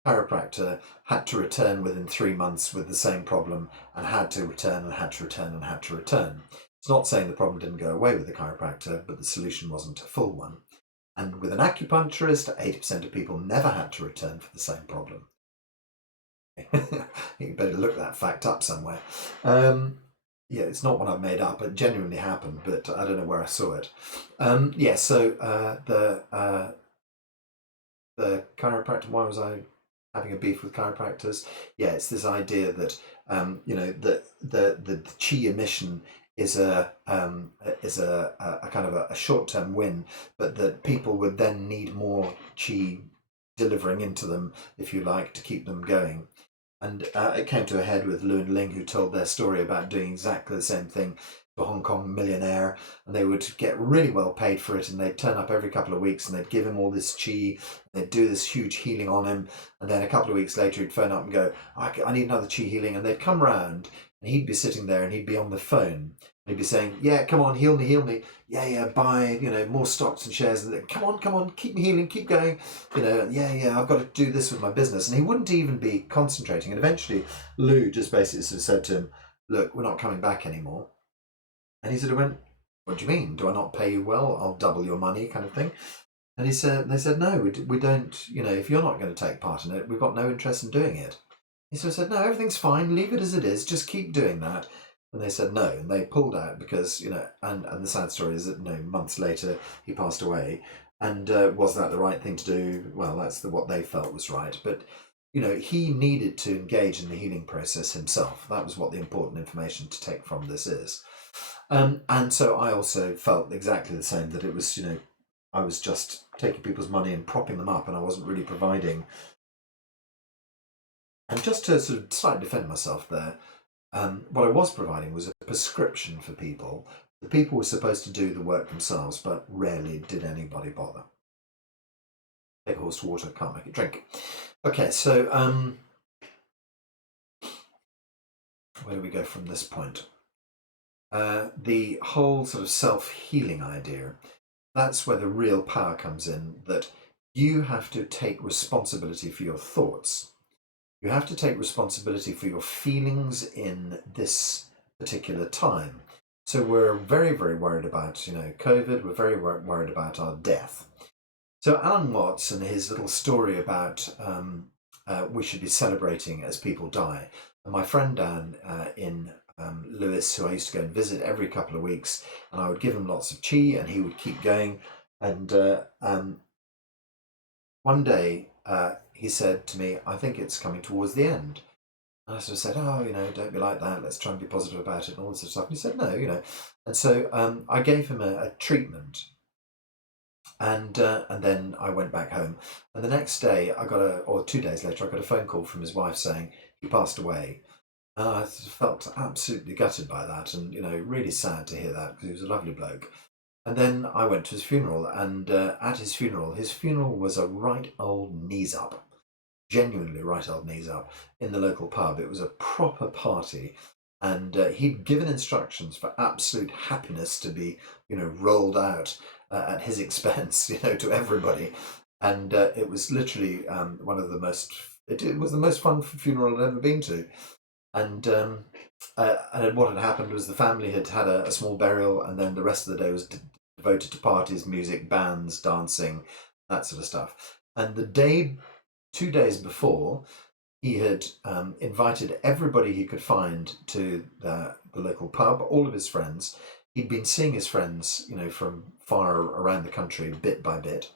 chiropractor had to return within 3 months with the same problem and had to return and had to return and had to return. It's not saying the problem didn't go away with the chiropractor, but the solution wasn't a full one. And with an acupuncturist, 80% of people never had to return for the same problem. You better look that fact up somewhere. Yeah, it's not one I've made up. It genuinely happened, but I don't know where I saw it. Yeah, so the chiropractor. Why was I having a beef with chiropractors? Yeah, it's this idea that the chi emission is a kind of a short term win, but that people would then need more chi delivering into them, if you like, to keep them going. And it came to a head with Lu and Ling, who told their story about doing exactly the same thing to a Hong Kong millionaire. And they would get really well paid for it. And they'd turn up every couple of weeks and they'd give him all this chi. They'd do this huge healing on him. And then a couple of weeks later, he'd phone up and go, I need another chi healing. And they'd come round and he'd be sitting there and he'd be on the phone. He'd be saying, yeah, come on, heal me, heal me. Yeah, buy, more stocks and shares. And come on, keep me healing, keep going. Yeah, I've got to do this with my business. And he wouldn't even be concentrating. And eventually, Lou just basically sort of said to him, look, we're not coming back anymore. And he sort of went, what do you mean? Do I not pay you well? I'll double your money, kind of thing. And they said, no, we don't, if you're not going to take part in it, we've got no interest in doing it. He sort of said, no, everything's fine, leave it as it is, just keep doing that. And they said no, and they pulled out because, and the sad story is that, months later he passed away. And was that the right thing to do? Well, that's what they felt was right. But, he needed to engage in the healing process himself. That was what the important information to take from this is. And so I also felt exactly the same, that it was, I was just taking people's money and propping them up, and I wasn't really providing. And just to sort of slightly defend myself there, what I was providing was a prescription for people. The people were supposed to do the work themselves, but rarely did anybody bother. Take a horse to water, can't make it drink. Okay, so where do we go from this point? The whole sort of self-healing idea, that's where the real power comes in, that you have to take responsibility for your thoughts. You have to take responsibility for your feelings in this particular time. So we're very, very worried about, COVID. We're very worried about our death. So Alan Watts and his little story about we should be celebrating as people die. And my friend Dan in Lewis, who I used to go and visit every couple of weeks, and I would give him lots of chi, and he would keep going. And one day he said to me, I think it's coming towards the end. And I sort of said, don't be like that. Let's try and be positive about it and all this sort of stuff. And he said, no. And so I gave him a treatment. And then I went back home. And the next day, or 2 days later, I got a phone call from his wife saying he passed away. I felt absolutely gutted by that, and really sad to hear that, because he was a lovely bloke. And then I went to his funeral, and at his funeral was a right old knees up, genuinely right old knees up, in the local pub. It was a proper party, and he'd given instructions for absolute happiness to be, rolled out at his expense, to everybody. And it was literally one of the most. It was the most fun funeral I'd ever been to. And what had happened was the family had had a small burial, and then the rest of the day was devoted to parties, music, bands, dancing, that sort of stuff. And 2 days before, he had invited everybody he could find to the local pub, all of his friends. He'd been seeing his friends, from far around the country, bit by bit,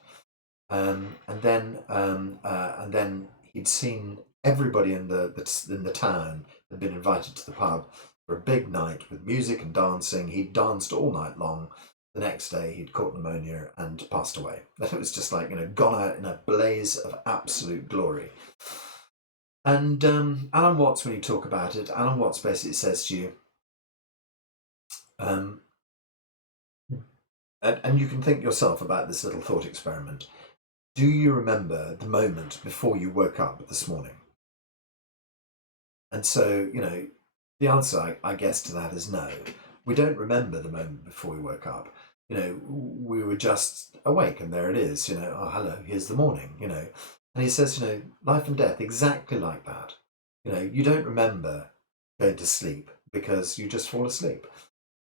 and then he'd seen everybody in the town had been invited to the pub for a big night with music and dancing. He'd danced all night long. The next day, he'd caught pneumonia and passed away. It was just like, gone out in a blaze of absolute glory. And Alan Watts, when you talk about it, Alan Watts basically says to you, and you can think yourself about this little thought experiment. Do you remember the moment before you woke up this morning? And so, the answer, I guess, to that is no. We don't remember the moment before we woke up. We were just awake, and there it is, oh, hello, here's the morning, And he says, life and death, exactly like that. You don't remember going to sleep because you just fall asleep.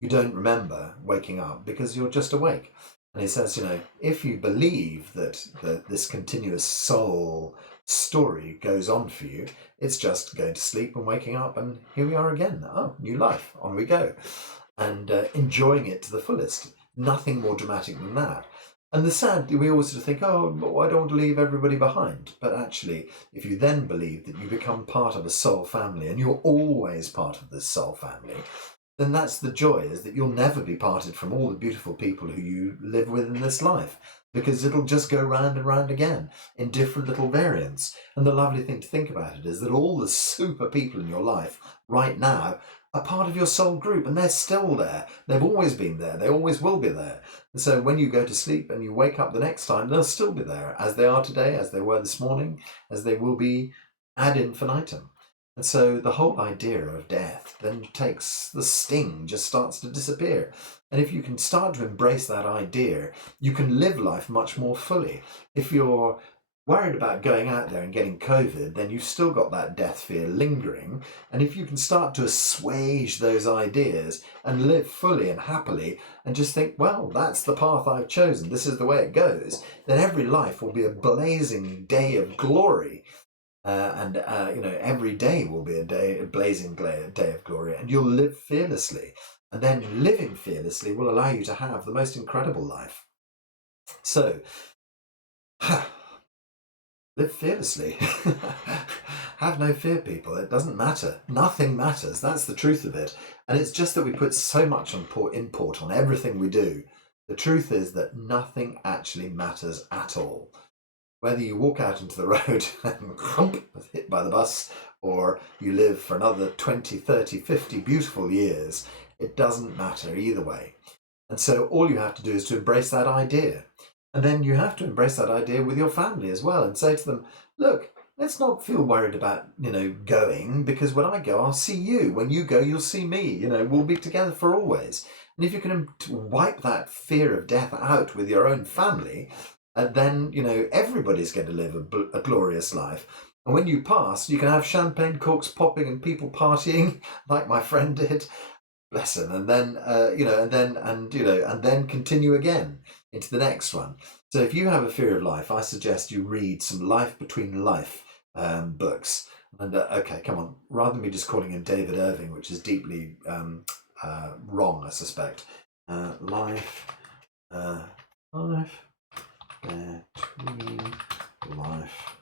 You don't remember waking up because you're just awake. And he says, if you believe that this continuous soul story goes on for you. It's just going to sleep and waking up, and here we are again. Oh, new life, on we go. And enjoying it to the fullest. Nothing more dramatic than that. And the sad, we always sort of think, oh, but I don't want to leave everybody behind. But actually, if you then believe that you become part of a soul family, and you're always part of this soul family, then that's the joy, is that you'll never be parted from all the beautiful people who you live with in this life, because it'll just go round and round again in different little variants. And the lovely thing to think about it is that all the super people in your life right now are part of your soul group, and they're still there. They've always been there. They always will be there. And so when you go to sleep and you wake up the next time, they'll still be there, as they are today, as they were this morning, as they will be ad infinitum. And so the whole idea of death then takes the sting, just starts to disappear. And if you can start to embrace that idea, you can live life much more fully. If you're worried about going out there and getting COVID, then you've still got that death fear lingering. And if you can start to assuage those ideas and live fully and happily and just think, well, that's the path I've chosen, this is the way it goes, then every life will be a blazing day of glory. Every day will be a blazing day of glory, and you'll live fearlessly. And then living fearlessly will allow you to have the most incredible life. So, live fearlessly. Have no fear, people. It doesn't matter. Nothing matters. That's the truth of it. And it's just that we put so much import on everything we do. The truth is that nothing actually matters at all. Whether you walk out into the road and hit by the bus, or you live for another 20, 30, 50 beautiful years, it doesn't matter either way. And so all you have to do is to embrace that idea. And then you have to embrace that idea with your family as well, and say to them, look, let's not feel worried about, going, because when I go, I'll see you. When you go, you'll see me. We'll be together for always. And if you can wipe that fear of death out with your own family, then everybody's going to live a glorious life. And when you pass, you can have champagne corks popping and people partying, like my friend did, bless him. And then and then continue again into the next one. So if you have a fear of life, I suggest you read some Life Between Life books. And okay, come on, rather than me just calling him David Irving, which is deeply wrong, I suspect. Life. Between Life.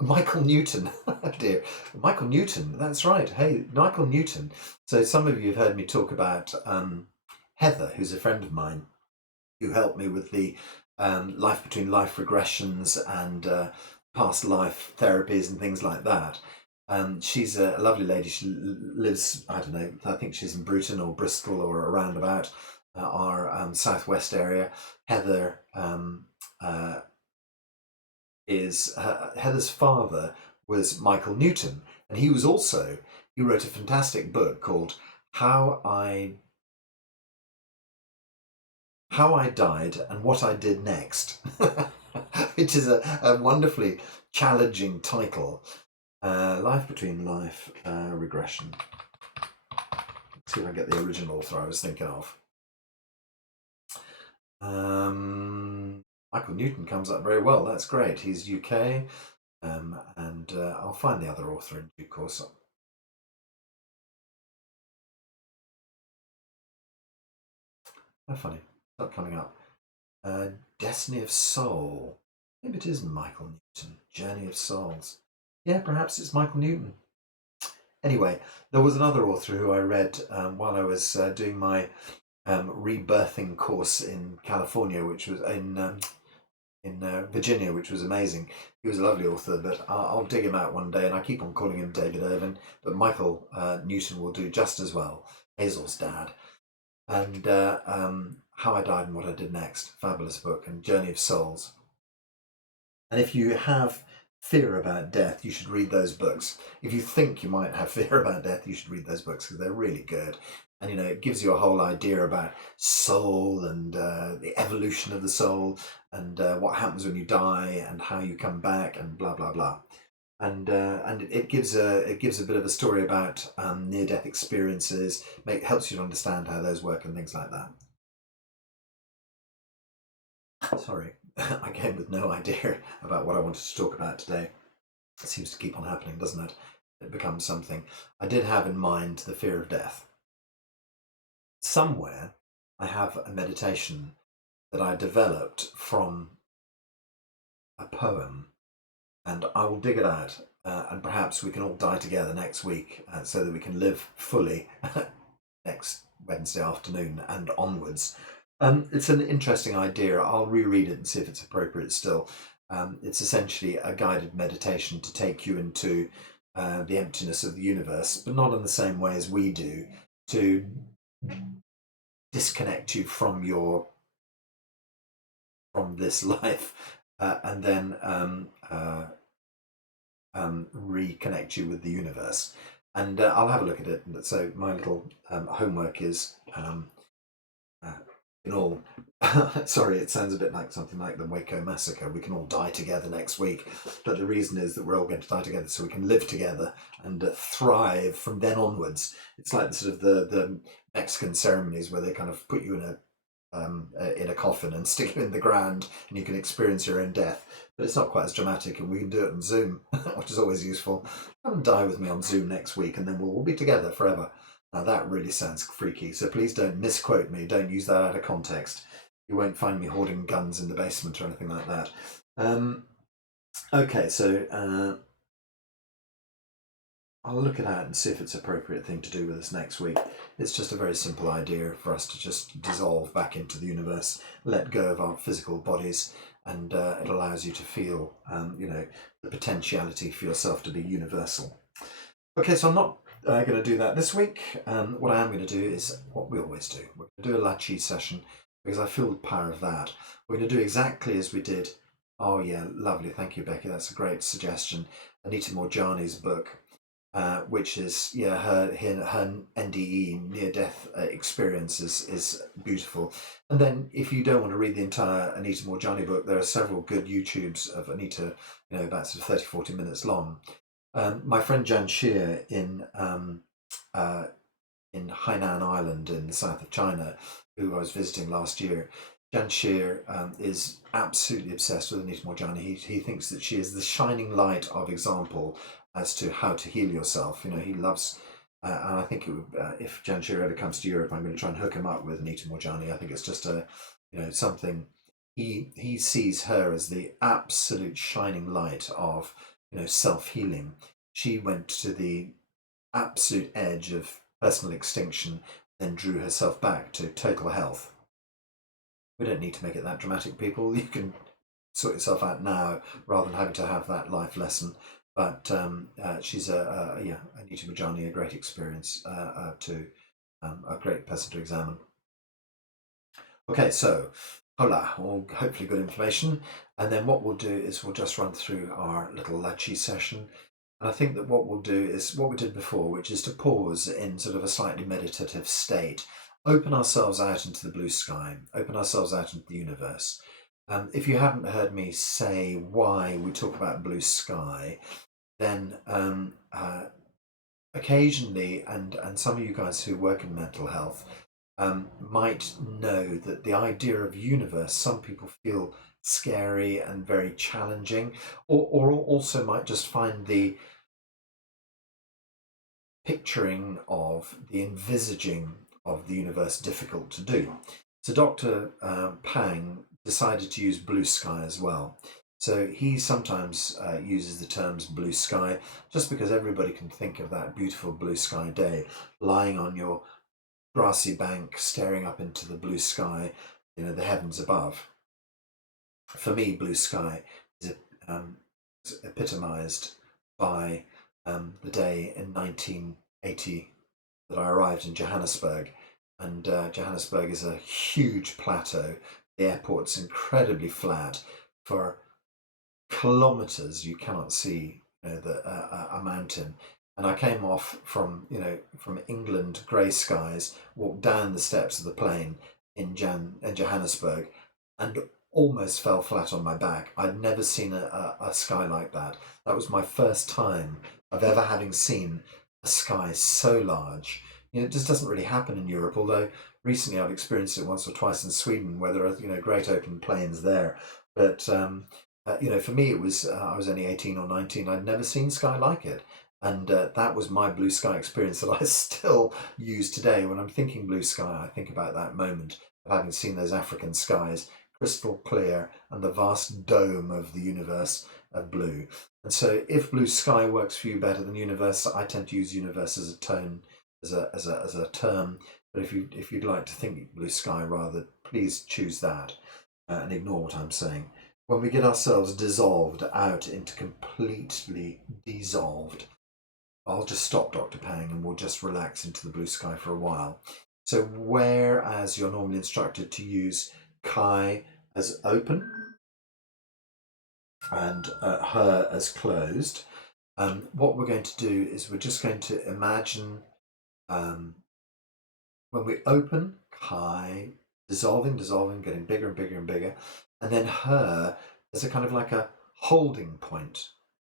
Michael Newton. Oh dear. Michael Newton, that's right. Hey, Michael Newton. So some of you have heard me talk about Heather, who's a friend of mine, who helped me with the Life Between Life regressions and past life therapies and things like that. She's a lovely lady. She lives, I don't know, I think she's in Bruton or Bristol or around about our southwest area. Heather Heather's father was Michael Newton, and he wrote a fantastic book called How I Died and What I Did Next, which is a wonderfully challenging title. Life Between Life regression. Let's see if I get the original author I was thinking of. Michael Newton comes up very well. That's great. He's UK, and I'll find the other author in due course. How funny. It's not coming up. Destiny of Soul. Maybe it is Michael Newton. Journey of Souls. Yeah, perhaps it's Michael Newton. Anyway, there was another author who I read while I was doing my rebirthing course in California, which was in Virginia, which was amazing. He was a lovely author, but I'll dig him out one day, and I keep on calling him David Irving, but Michael Newton will do just as well. Hazel's dad. And How I Died and What I Did Next. Fabulous book. And Journey of Souls. And if you have fear about death, you should read those books. If you think you might have fear about death, you should read those books because they're really good. And it gives you a whole idea about soul and the evolution of the soul and what happens when you die and how you come back and blah blah blah. And it gives a bit of a story about near-death experiences. Helps you to understand how those work and things like that. Sorry, I came with no idea about what I wanted to talk about today. It seems to keep on happening, doesn't it? It becomes something. I did have in mind the fear of death. Somewhere, I have a meditation that I developed from a poem, and I will dig it out, and perhaps we can all die together next week, so that we can live fully next Wednesday afternoon and onwards. It's an interesting idea. I'll reread it and see if it's appropriate still. It's essentially a guided meditation to take you into the emptiness of the universe, but not in the same way as we do, to disconnect you from this life, and then reconnect you with the universe. And I'll have a look at it. So my little homework is in all. Sorry, it sounds a bit like something like the Waco massacre. We can all die together next week, but the reason is that we're all going to die together so we can live together and thrive from then onwards. It's like the sort of the Mexican ceremonies where they kind of put you in a coffin and stick you in the ground, and you can experience your own death. But it's not quite as dramatic, and we can do it on Zoom, which is always useful. Come and die with me on Zoom next week, and then we'll all be together forever. Now that really sounds freaky, so please don't misquote me. Don't use that out of context. You won't find me hoarding guns in the basement or anything like that. Okay, so I'll look it out and see if it's an appropriate thing to do with us next week. It's just a very simple idea for us to just dissolve back into the universe, let go of our physical bodies, and it allows you to feel, the potentiality for yourself to be universal. Okay, so I'm not going to do that this week. What I am going to do is what we always do. We're going to do a La Chi session because I feel the power of that. We're going to do exactly as we did. Oh yeah, lovely. Thank you, Becky. That's a great suggestion. Anita Morjani's book, which is her NDE near death experience is beautiful. And then if you don't want to read the entire Anita Morjani book, there are several good YouTubes of Anita, about sort of 30-40 minutes long. My friend Jan Shear in Hainan Island in the south of China, who I was visiting last year. Jan Shear is absolutely obsessed with Anita Morjani. He thinks that she is the shining light of example as to how to heal yourself. He loves, and I think if Jan Shear ever comes to Europe, I'm going to try and hook him up with Anita Morjani. I think it's just something. He sees her as the absolute shining light of self-healing. She went to the absolute edge of personal extinction, then drew herself back to total health. We don't need to make it that dramatic, people. You can sort yourself out now rather than having to have that life lesson. But she's Anita Morjani, a great experience, a great person to examine. Okay, so hola, all hopefully good information. And then what we'll do is we'll just run through our little La Chi session. And I think that what we'll do is what we did before, which is to pause in sort of a slightly meditative state, open ourselves out into the blue sky, open ourselves out into the universe. If you haven't heard me say why we talk about blue sky, then occasionally, and some of you guys who work in mental health might know that the idea of universe, some people feel scary and very challenging, or also might just find the picturing of the envisaging of the universe difficult to do. So Dr. Pang decided to use blue sky as well. So he sometimes uses the terms blue sky just because everybody can think of that beautiful blue sky day, lying on your grassy bank, staring up into the blue sky, the heavens above. For me, blue sky is epitomized by the day in 1980 that I arrived in Johannesburg. And Johannesburg is a huge plateau. The airport's incredibly flat. For kilometers, you cannot see a mountain. And I came off from England, grey skies, walked down the steps of the plane in Johannesburg, and almost fell flat on my back. I'd never seen a sky like that. That was my first time of ever having seen a sky so large. It just doesn't really happen in Europe, although Recently, I've experienced it once or twice in Sweden, where there are great open plains there. But for me, it was I was only 18 or 19. I'd never seen sky like it, and that was my blue sky experience that I still use today. When I'm thinking blue sky, I think about that moment of having seen those African skies, crystal clear, and the vast dome of the universe of blue. And so, if blue sky works for you better than universe, I tend to use universe as a tone, as a term. But if you'd like to think blue sky rather, please choose that and ignore what I'm saying. When we get ourselves dissolved out into completely dissolved, I'll just stop Dr. Pang and we'll just relax into the blue sky for a while. So whereas you're normally instructed to use Kai as open and her as closed, what we're going to do is we're just going to imagine um, when we open, Kai dissolving, dissolving, getting bigger and bigger and bigger, and then her as a kind of like a holding point.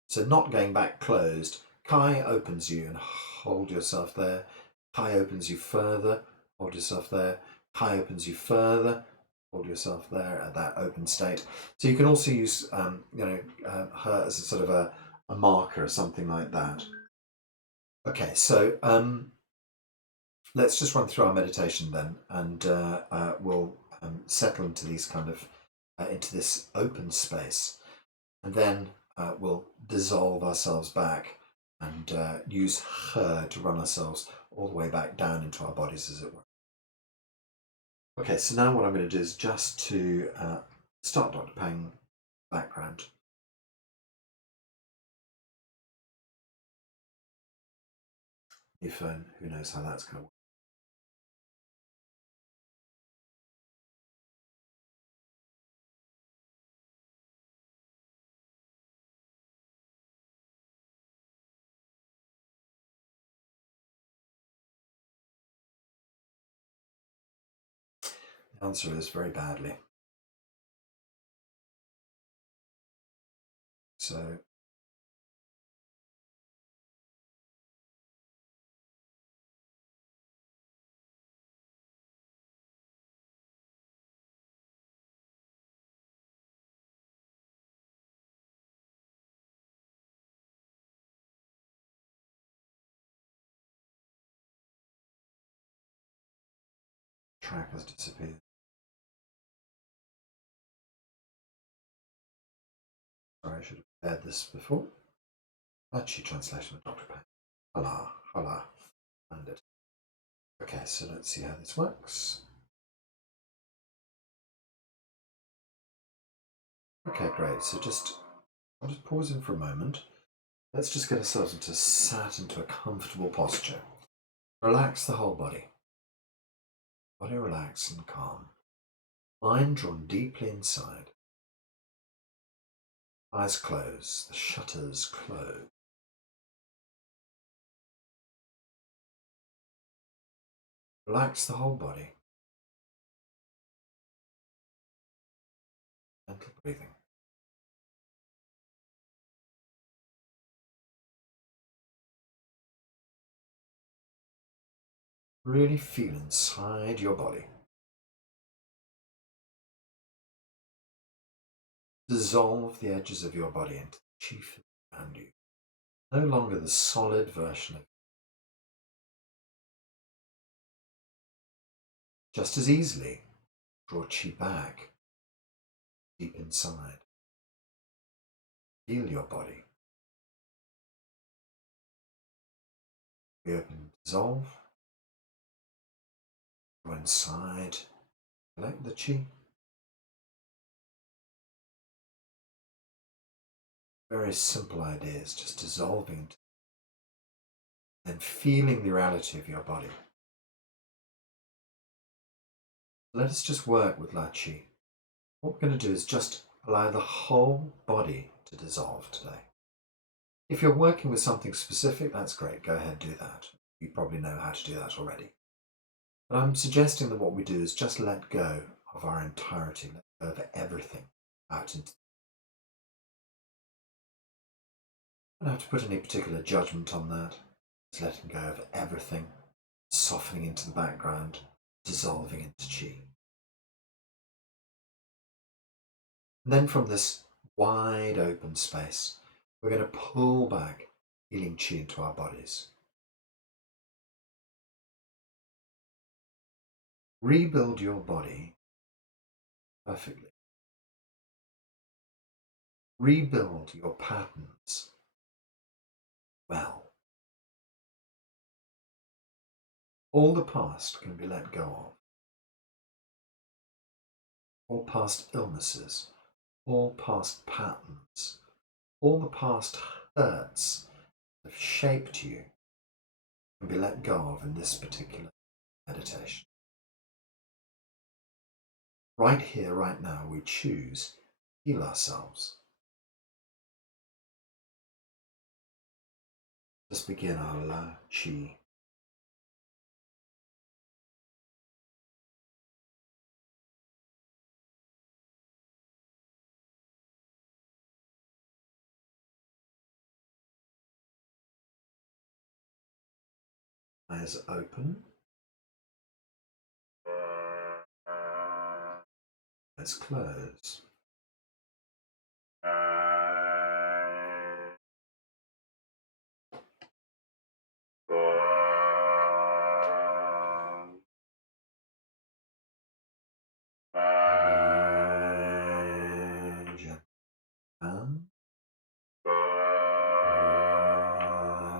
So not going back closed. Kai opens you and hold yourself there. Kai opens you further, hold yourself there. Kai opens you further, hold yourself there at that open state. So you can also use, her as a sort of a marker or something like that. Okay, so let's just run through our meditation then, and we'll settle into these kind of into this open space, and then we'll dissolve ourselves back and use her to run ourselves all the way back down into our bodies, as it were. Okay, so now what I'm going to do is just to start Dr. Pang background. New phone, who knows how that's going to work. The answer is very badly. So track has disappeared. Sorry, I should have prepared this before. Actually, translation of Dr. Pang. Hola, hola. And it. Okay, so let's see how this works. Okay, great. So I'll just pause in for a moment. Let's just get ourselves into a comfortable posture. Relax the whole body. Body relaxed and calm. Mind drawn deeply inside. Eyes closed. The shutters closed. Relax the whole body. Gentle breathing. Really feel inside your body. Dissolve the edges of your body into the chief around you. No longer the solid version of just as easily draw chi back deep inside. Feel your body. Reopen, dissolve. Go inside. Collect the chi. Very simple ideas, just dissolving and feeling the reality of your body. Let us just work with La Chi. What we're going to do is just allow the whole body to dissolve today. If you're working with something specific, that's great. Go ahead and do that. You probably know how to do that already. But I'm suggesting that what we do is just let go of our entirety, let go of everything out into. I don't have to put any particular judgment on that. Just letting go of everything, softening into the background, dissolving into chi. And then from this wide open space, we're going to pull back healing chi into our bodies. Rebuild your body perfectly. Rebuild your patterns well. All the past can be let go of. All past illnesses, all past patterns, all the past hurts that have shaped you can be let go of in this particular meditation. Right here, right now, we choose to heal ourselves. Let's begin our La Chi. Eyes open. Eyes closed. Down.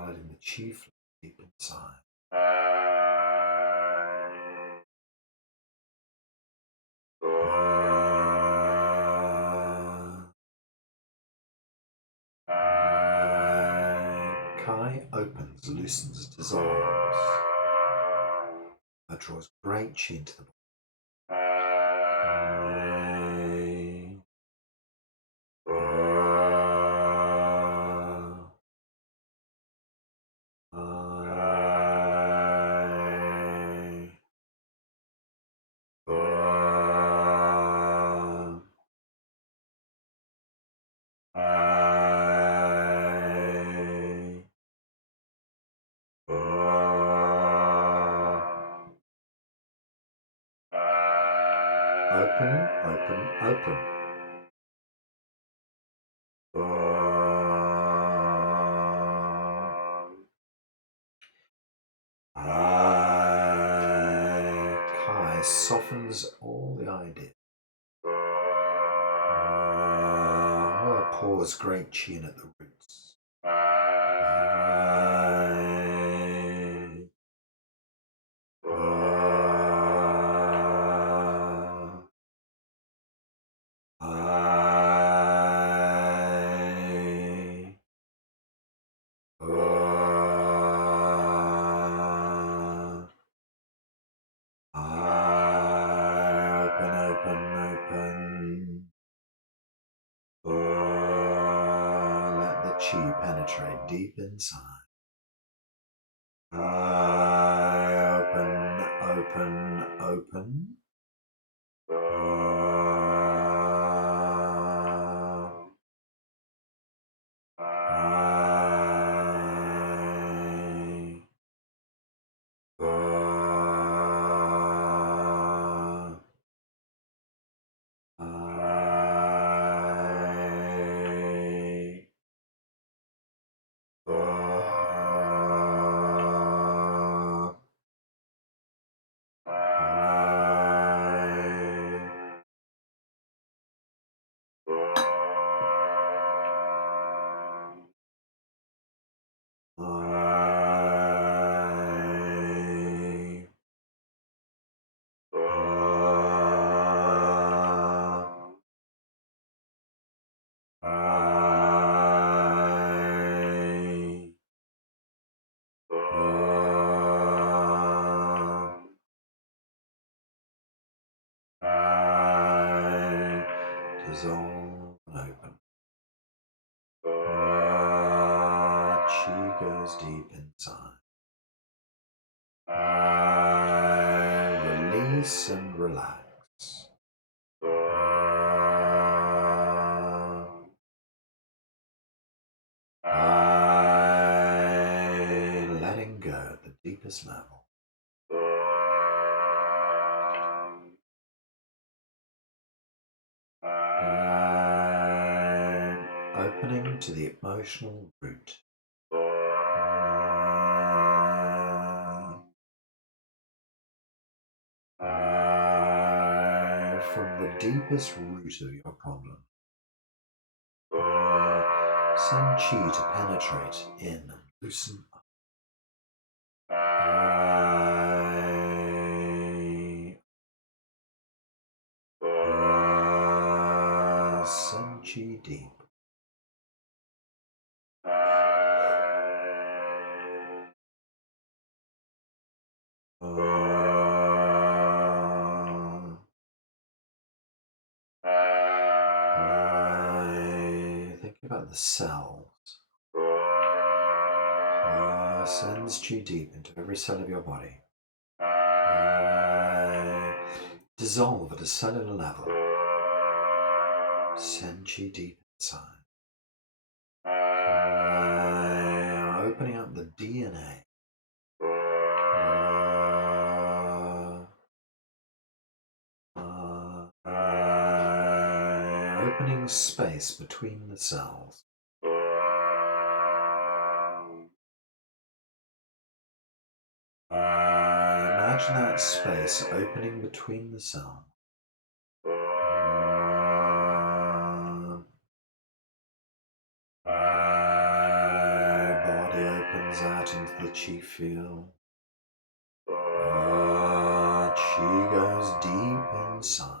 Letting the chi flow deep inside. Kai opens, loosens, dissolves. That draws great chi into the body. Open, open, open. Kai softens all the ideas. Pours great chi in at the roots. Let the chi penetrate deep inside. Open, open, open. Dissolve and open. Chi goes deep inside. Release and relax. Letting go at the deepest level. opening to the emotional root. From the deepest root of your problem. Send chi to penetrate in and loosen up. Send chi deep. Think about the cells. Sends chi deep into every cell of your body. Dissolve at a cellular level. Send chi deep inside. Opening up the DNA. Opening space between the cells. Imagine that space opening between the cells. Body opens out into the chi field. Chi goes deep inside.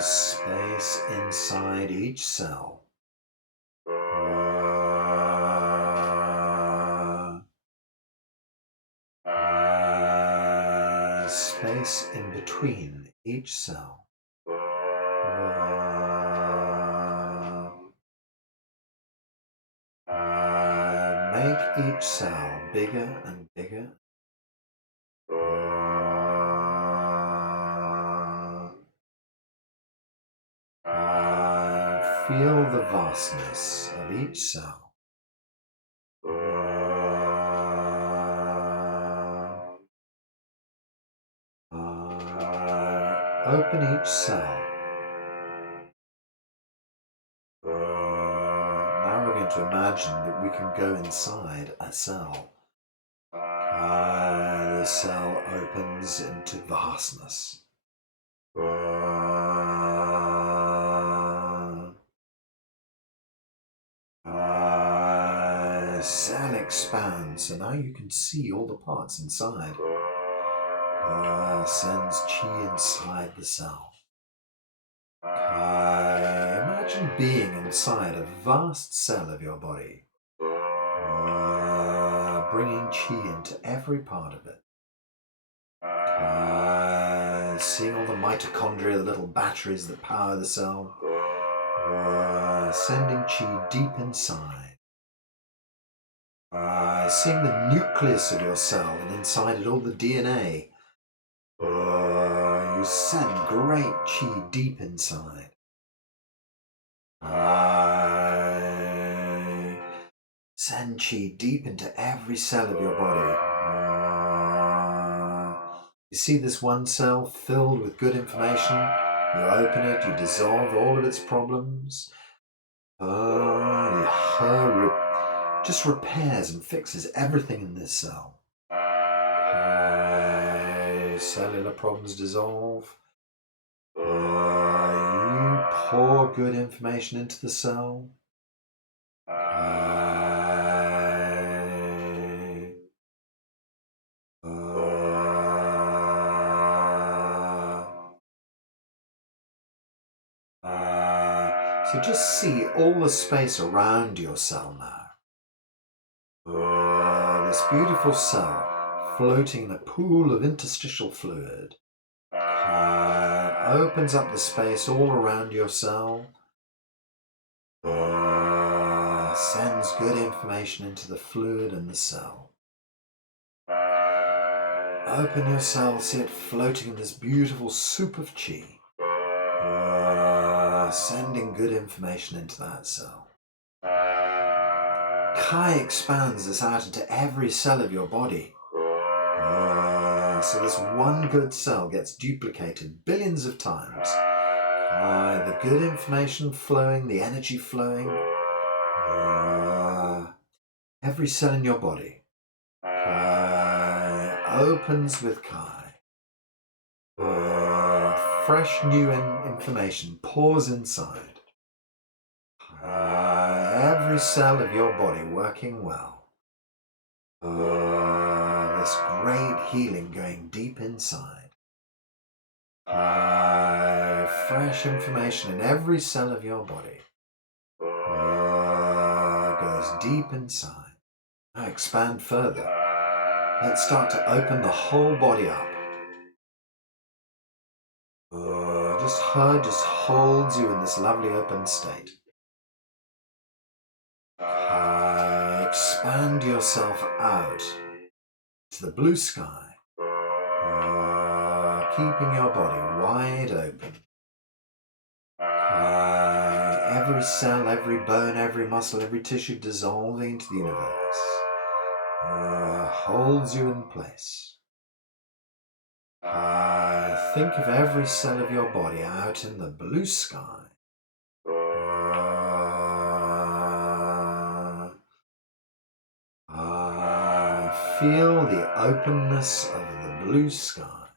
Space inside each cell. Space in between each cell. Make each cell bigger and bigger. Feel the vastness of each cell. Open each cell. Now we're going to imagine that we can go inside a cell. The cell opens into vastness. Cell expands, so now you can see all the parts inside. Sends chi inside the cell. Imagine being inside a vast cell of your body, bringing chi into every part of it. Seeing all the mitochondria, the little batteries that power the cell, sending chi deep inside. Seeing the nucleus of your cell and inside it all the DNA. You send great chi deep inside. Send chi deep into every cell of your body. You see this one cell filled with good information. You open it, you dissolve all of its problems. Just repairs and fixes everything in this cell. Cellular problems dissolve. You pour good information into the cell. So just see all the space around your cell now. This beautiful cell floating in a pool of interstitial fluid. Opens up the space all around your cell. Sends good information into the fluid in the cell. Open your cell, see it floating in this beautiful soup of chi. Sending good information into that cell. Chi expands this out into every cell of your body. So this one good cell gets duplicated billions of times. The good information flowing, the energy flowing. Every cell in your body opens with Kai. Fresh new information pours inside. Every cell of your body working well. This great healing going deep inside. Fresh information in every cell of your body. Goes deep inside. Now expand further. Let's start to open the whole body up. Just holds you in this lovely open state. Expand yourself out to the blue sky, keeping your body wide open. Every cell, every bone, every muscle, every tissue dissolving into the universe holds you in place. Think of every cell of your body out in the blue sky. Feel the openness of the blue sky.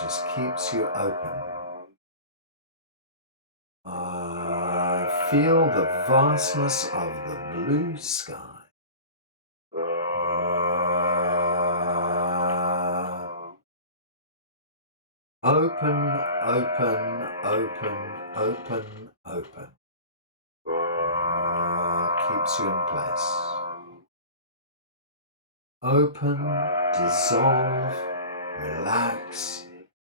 Just keeps you open. Feel the vastness of the blue sky. Open, open, open, open, open. Keeps you in place. Open, dissolve, relax,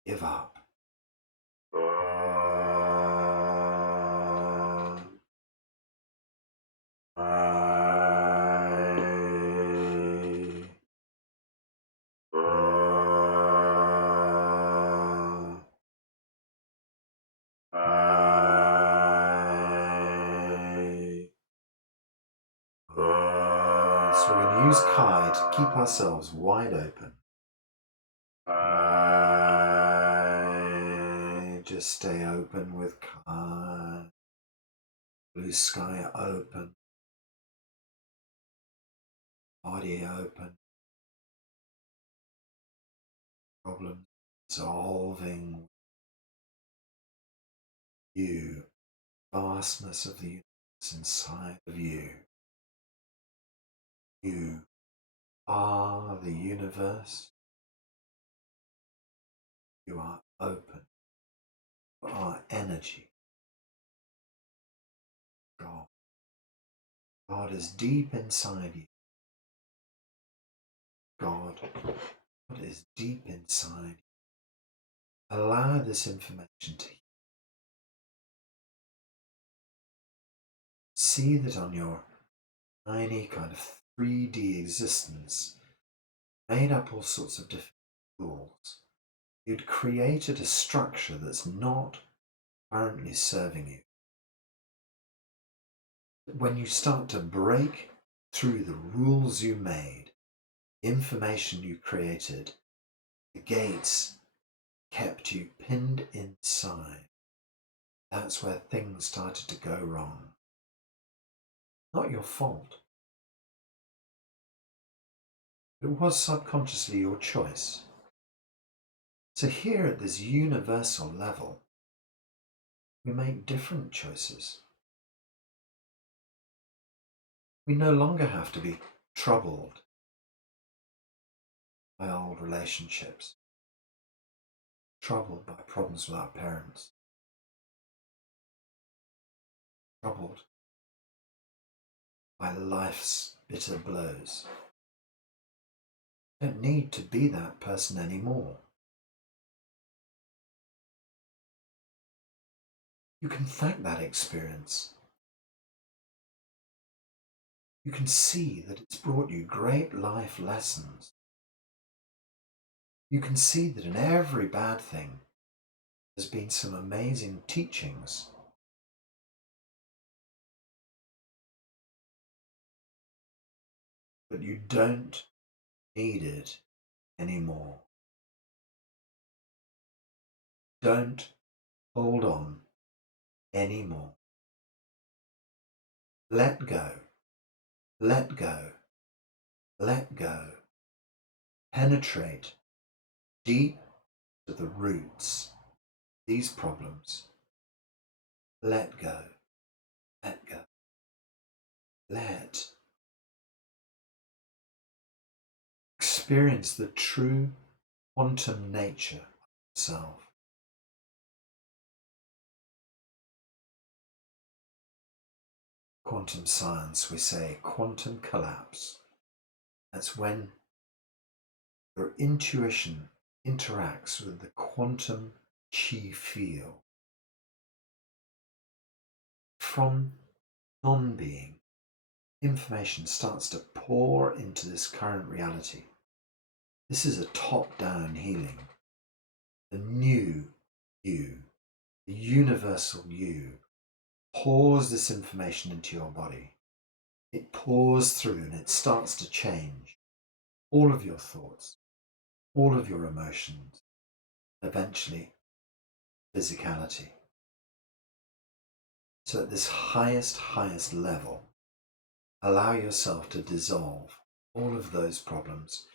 give up. So we're going to use Kai to keep ourselves wide open. Just stay open with Kai. Blue sky open. Body open. Problem dissolving. You. Vastness of the universe inside of you. You are the universe. You are open. You are energy. God. God is deep inside you. God is deep inside you. Allow this information to see that on your tiny kind of 3D existence, made up all sorts of different rules. You'd created a structure that's not currently serving you. When you start to break through the rules you made, information you created, the gates kept you pinned inside. That's where things started to go wrong. Not your fault. It was subconsciously your choice. So here at this universal level, we make different choices. We no longer have to be troubled by old relationships, troubled by problems with our parents, troubled by life's bitter blows. You don't need to be that person anymore. You can thank that experience. You can see that it's brought you great life lessons. You can see that in every bad thing, there's been some amazing teachings. But you don't need it anymore. Don't hold on anymore. Let go, let go, let go. Penetrate deep to the roots of these problems. Let go, let go, let. Experience the true quantum nature of yourself. Quantum science, we say quantum collapse. That's when your intuition interacts with the quantum chi field. From non-being, information starts to pour into this current reality. This is a top-down healing. The new you, the universal you, pours this information into your body. It pours through and it starts to change all of your thoughts, all of your emotions, eventually physicality. So at this highest level, allow yourself to dissolve all of those problems,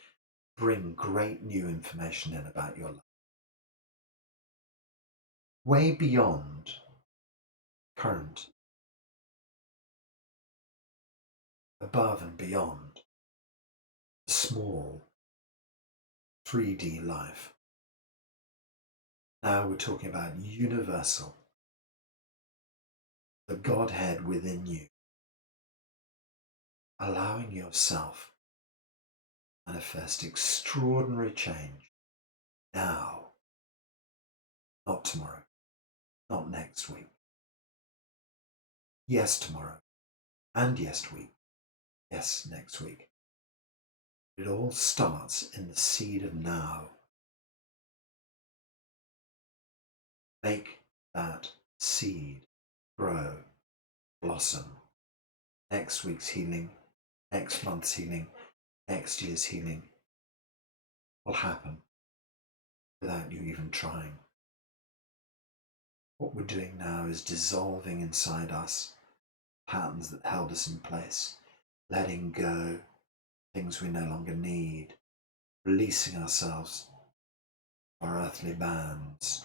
bring great new information in about your life. Way beyond current, above and beyond the small 3D life. Now we're talking about universal, the Godhead within you, allowing yourself to manifest extraordinary change now, not tomorrow, not next week. Yes, tomorrow, and yes, week, yes, next week. It all starts in the seed of now. Make that seed grow, blossom. Next week's healing, next month's healing, next year's healing will happen without you even trying. What we're doing now is dissolving inside us patterns that held us in place, letting go things we no longer need, releasing ourselves from our earthly bands,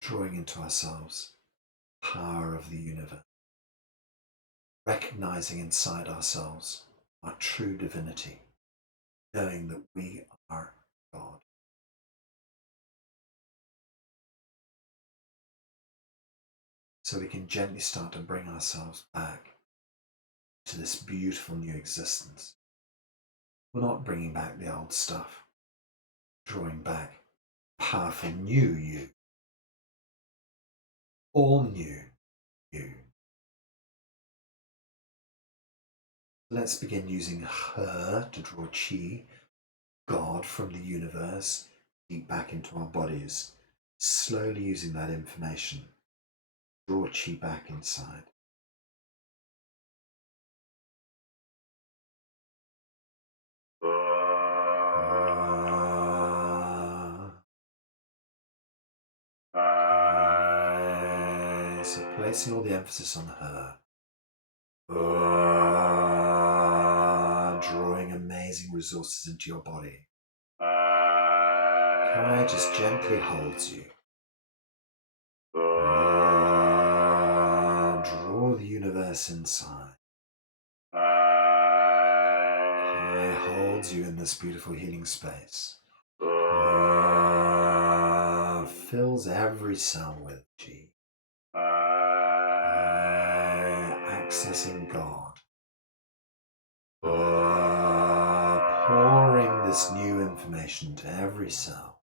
drawing into ourselves the power of the universe, recognizing inside ourselves our true divinity, knowing that we are God. So we can gently start to bring ourselves back to this beautiful new existence. We're not bringing back the old stuff, drawing back powerful new you, all new you. Let's begin using her to draw chi, God from the universe, deep back into our bodies, slowly using that information, draw chi back inside. So placing all the emphasis on her, drawing amazing resources into your body. Kai just gently holds you. Draw the universe inside. Kai holds you in this beautiful healing space. Fills every cell with chi. Accessing God. Pouring this new information to every cell.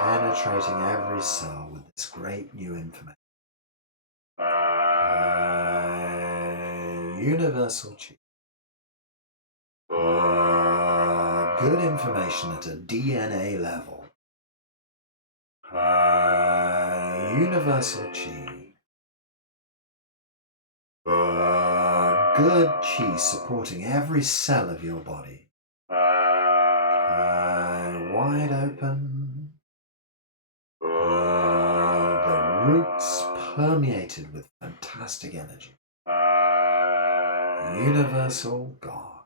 Penetrating every cell with this great new information. Universal chi. Good information at a DNA level. Universal chi. good chi supporting every cell of your body. Wide open. The roots permeated with fantastic energy. Universal God.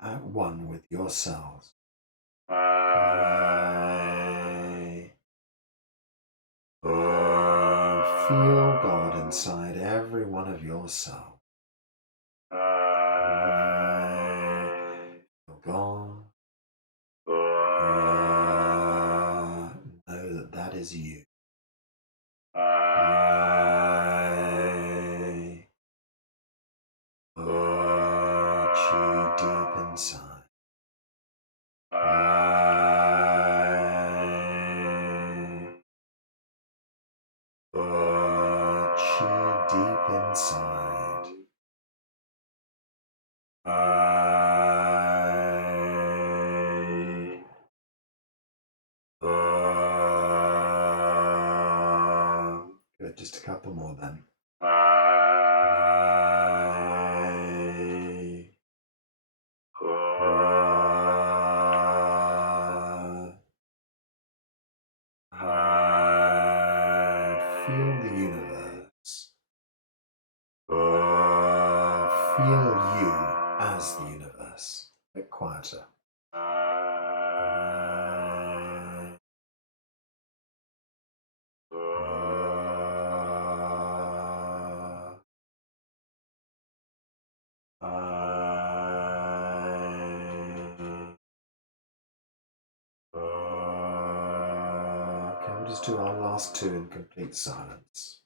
At one with your cells. Feel God inside every one of your cells. Feel God. Know that that is you. Chi deep inside. Chi deep inside. Good, just a couple more then. Feel the universe. Feel you as the universe. A bit quieter. Okay, we'll just do our last two in complete silence.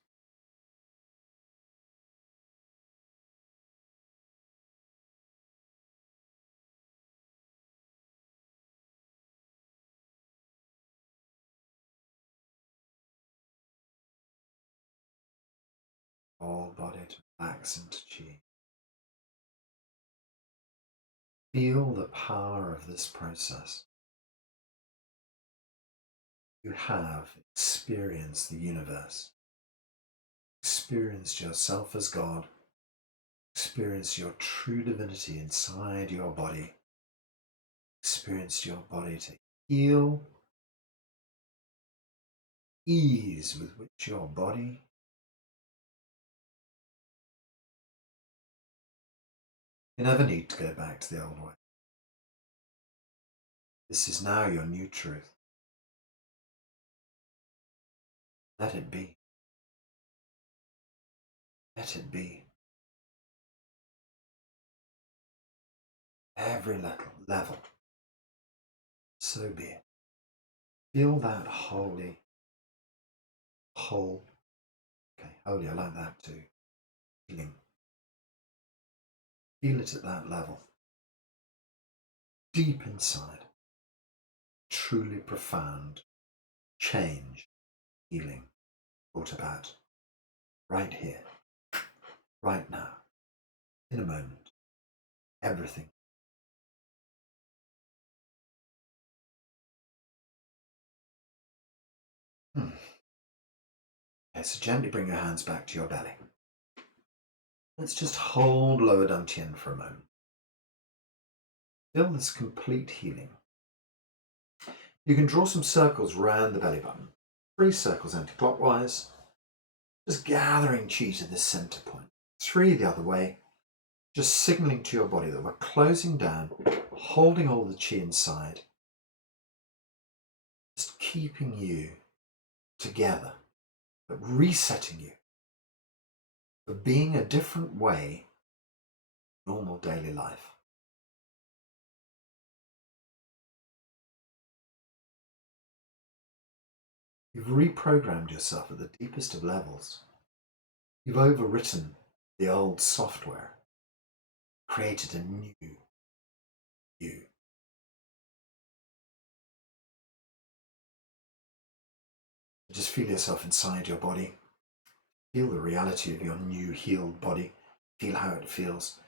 Whole body to relax into chi. Feel the power of this process. You have experienced the universe, experienced yourself as God, experienced your true divinity inside your body, experienced your body to heal, ease with which your body you never need to go back to the old way. This is now your new truth. Let it be. Let it be. Every level. So be it. Feel that holy. Whole. Okay, holy, I like that too. Healing. Feel it at that level. Deep inside. Truly profound change, healing brought about right here, right now, in a moment. Everything. Okay, so gently bring your hands back to your belly. Let's just hold lower dantian for a moment. Feel this complete healing. You can draw some circles around the belly button. 3 circles anti-clockwise, just gathering chi to this center point. 3 the other way, just signaling to your body that we're closing down, holding all the chi inside, just keeping you together, but resetting you for being a different way in normal daily life. You've reprogrammed yourself at the deepest of levels. You've overwritten the old software, created a new you. Just feel yourself inside your body. Feel the reality of your new healed body. Feel how it feels at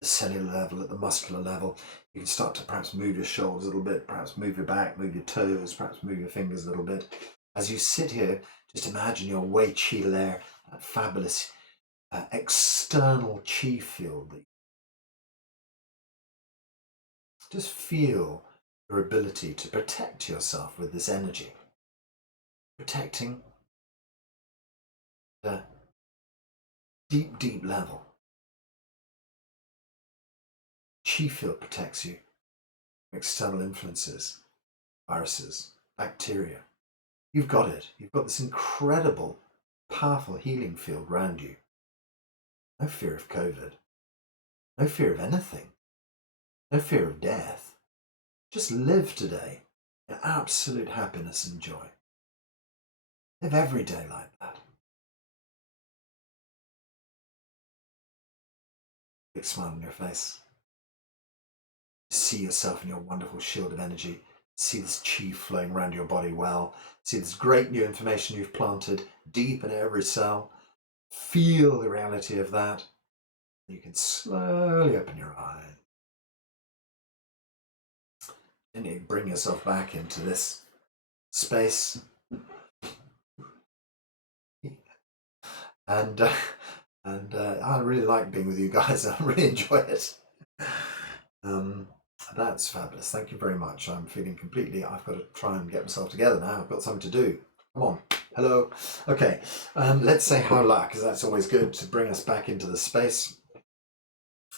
the cellular level, at the muscular level. You can start to perhaps move your shoulders a little bit, perhaps move your back, move your toes, perhaps move your fingers a little bit. As you sit here, just imagine your Wei Qi layer, that fabulous external chi field. Just feel your ability to protect yourself with this energy. Protecting the deep, deep level. Chi field protects you from external influences, viruses, bacteria. You've got it. You've got this incredible, powerful healing field around you. No fear of COVID. No fear of anything. No fear of death. Just live today in absolute happiness and joy. Live every day like that. Big smile on your face. See yourself in your wonderful shield of energy. See this chi flowing around your body well. See this great new information you've planted deep in every cell. Feel the reality of that. You can slowly open your eyes. And you bring yourself back into this space. And I really like being with you guys. I really enjoy it. That's fabulous. Thank you very much. I'm feeling completely. I've got to try and get myself together now. I've got something to do. Come on. Hello. Okay. Let's say haola, because that's always good to bring us back into the space.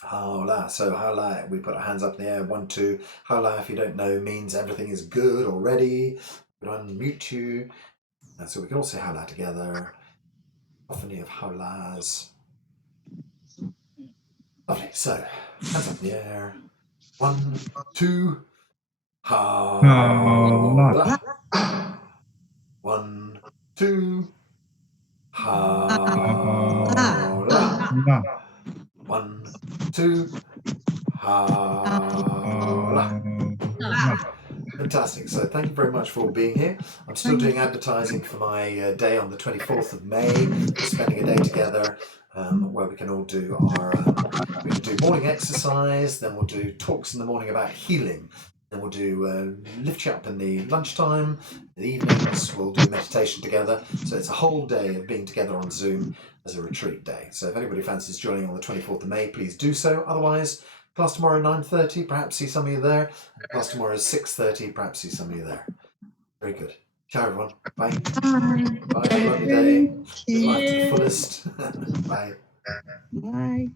Haola. So haola, we put our hands up in the air. 1, 2. Haola, if you don't know, means everything is good already. We're going to unmute you. And so we can all say haola together. Often of haolas. Lovely. So hands up in the air. 1, 2. Haola. 1, 2. Haola. 1, 2. Haola. Fantastic. So thank you very much for all being here. I'm still doing advertising for my day on the 24th of May. We're spending a day together where we can all do our we can do morning exercise, then we'll do talks in the morning about healing. Then we'll do lift you up in the lunchtime. In the evenings, we'll do meditation together. So it's a whole day of being together on Zoom as a retreat day. So if anybody fancies joining on the 24th of May, please do so. Otherwise, class tomorrow 9:30, perhaps see some of you there. Class tomorrow is 6:30, perhaps see some of you there. Very good. Ciao, everyone. Bye. Bye. Have a lovely day. Live life to the fullest. Bye. Bye.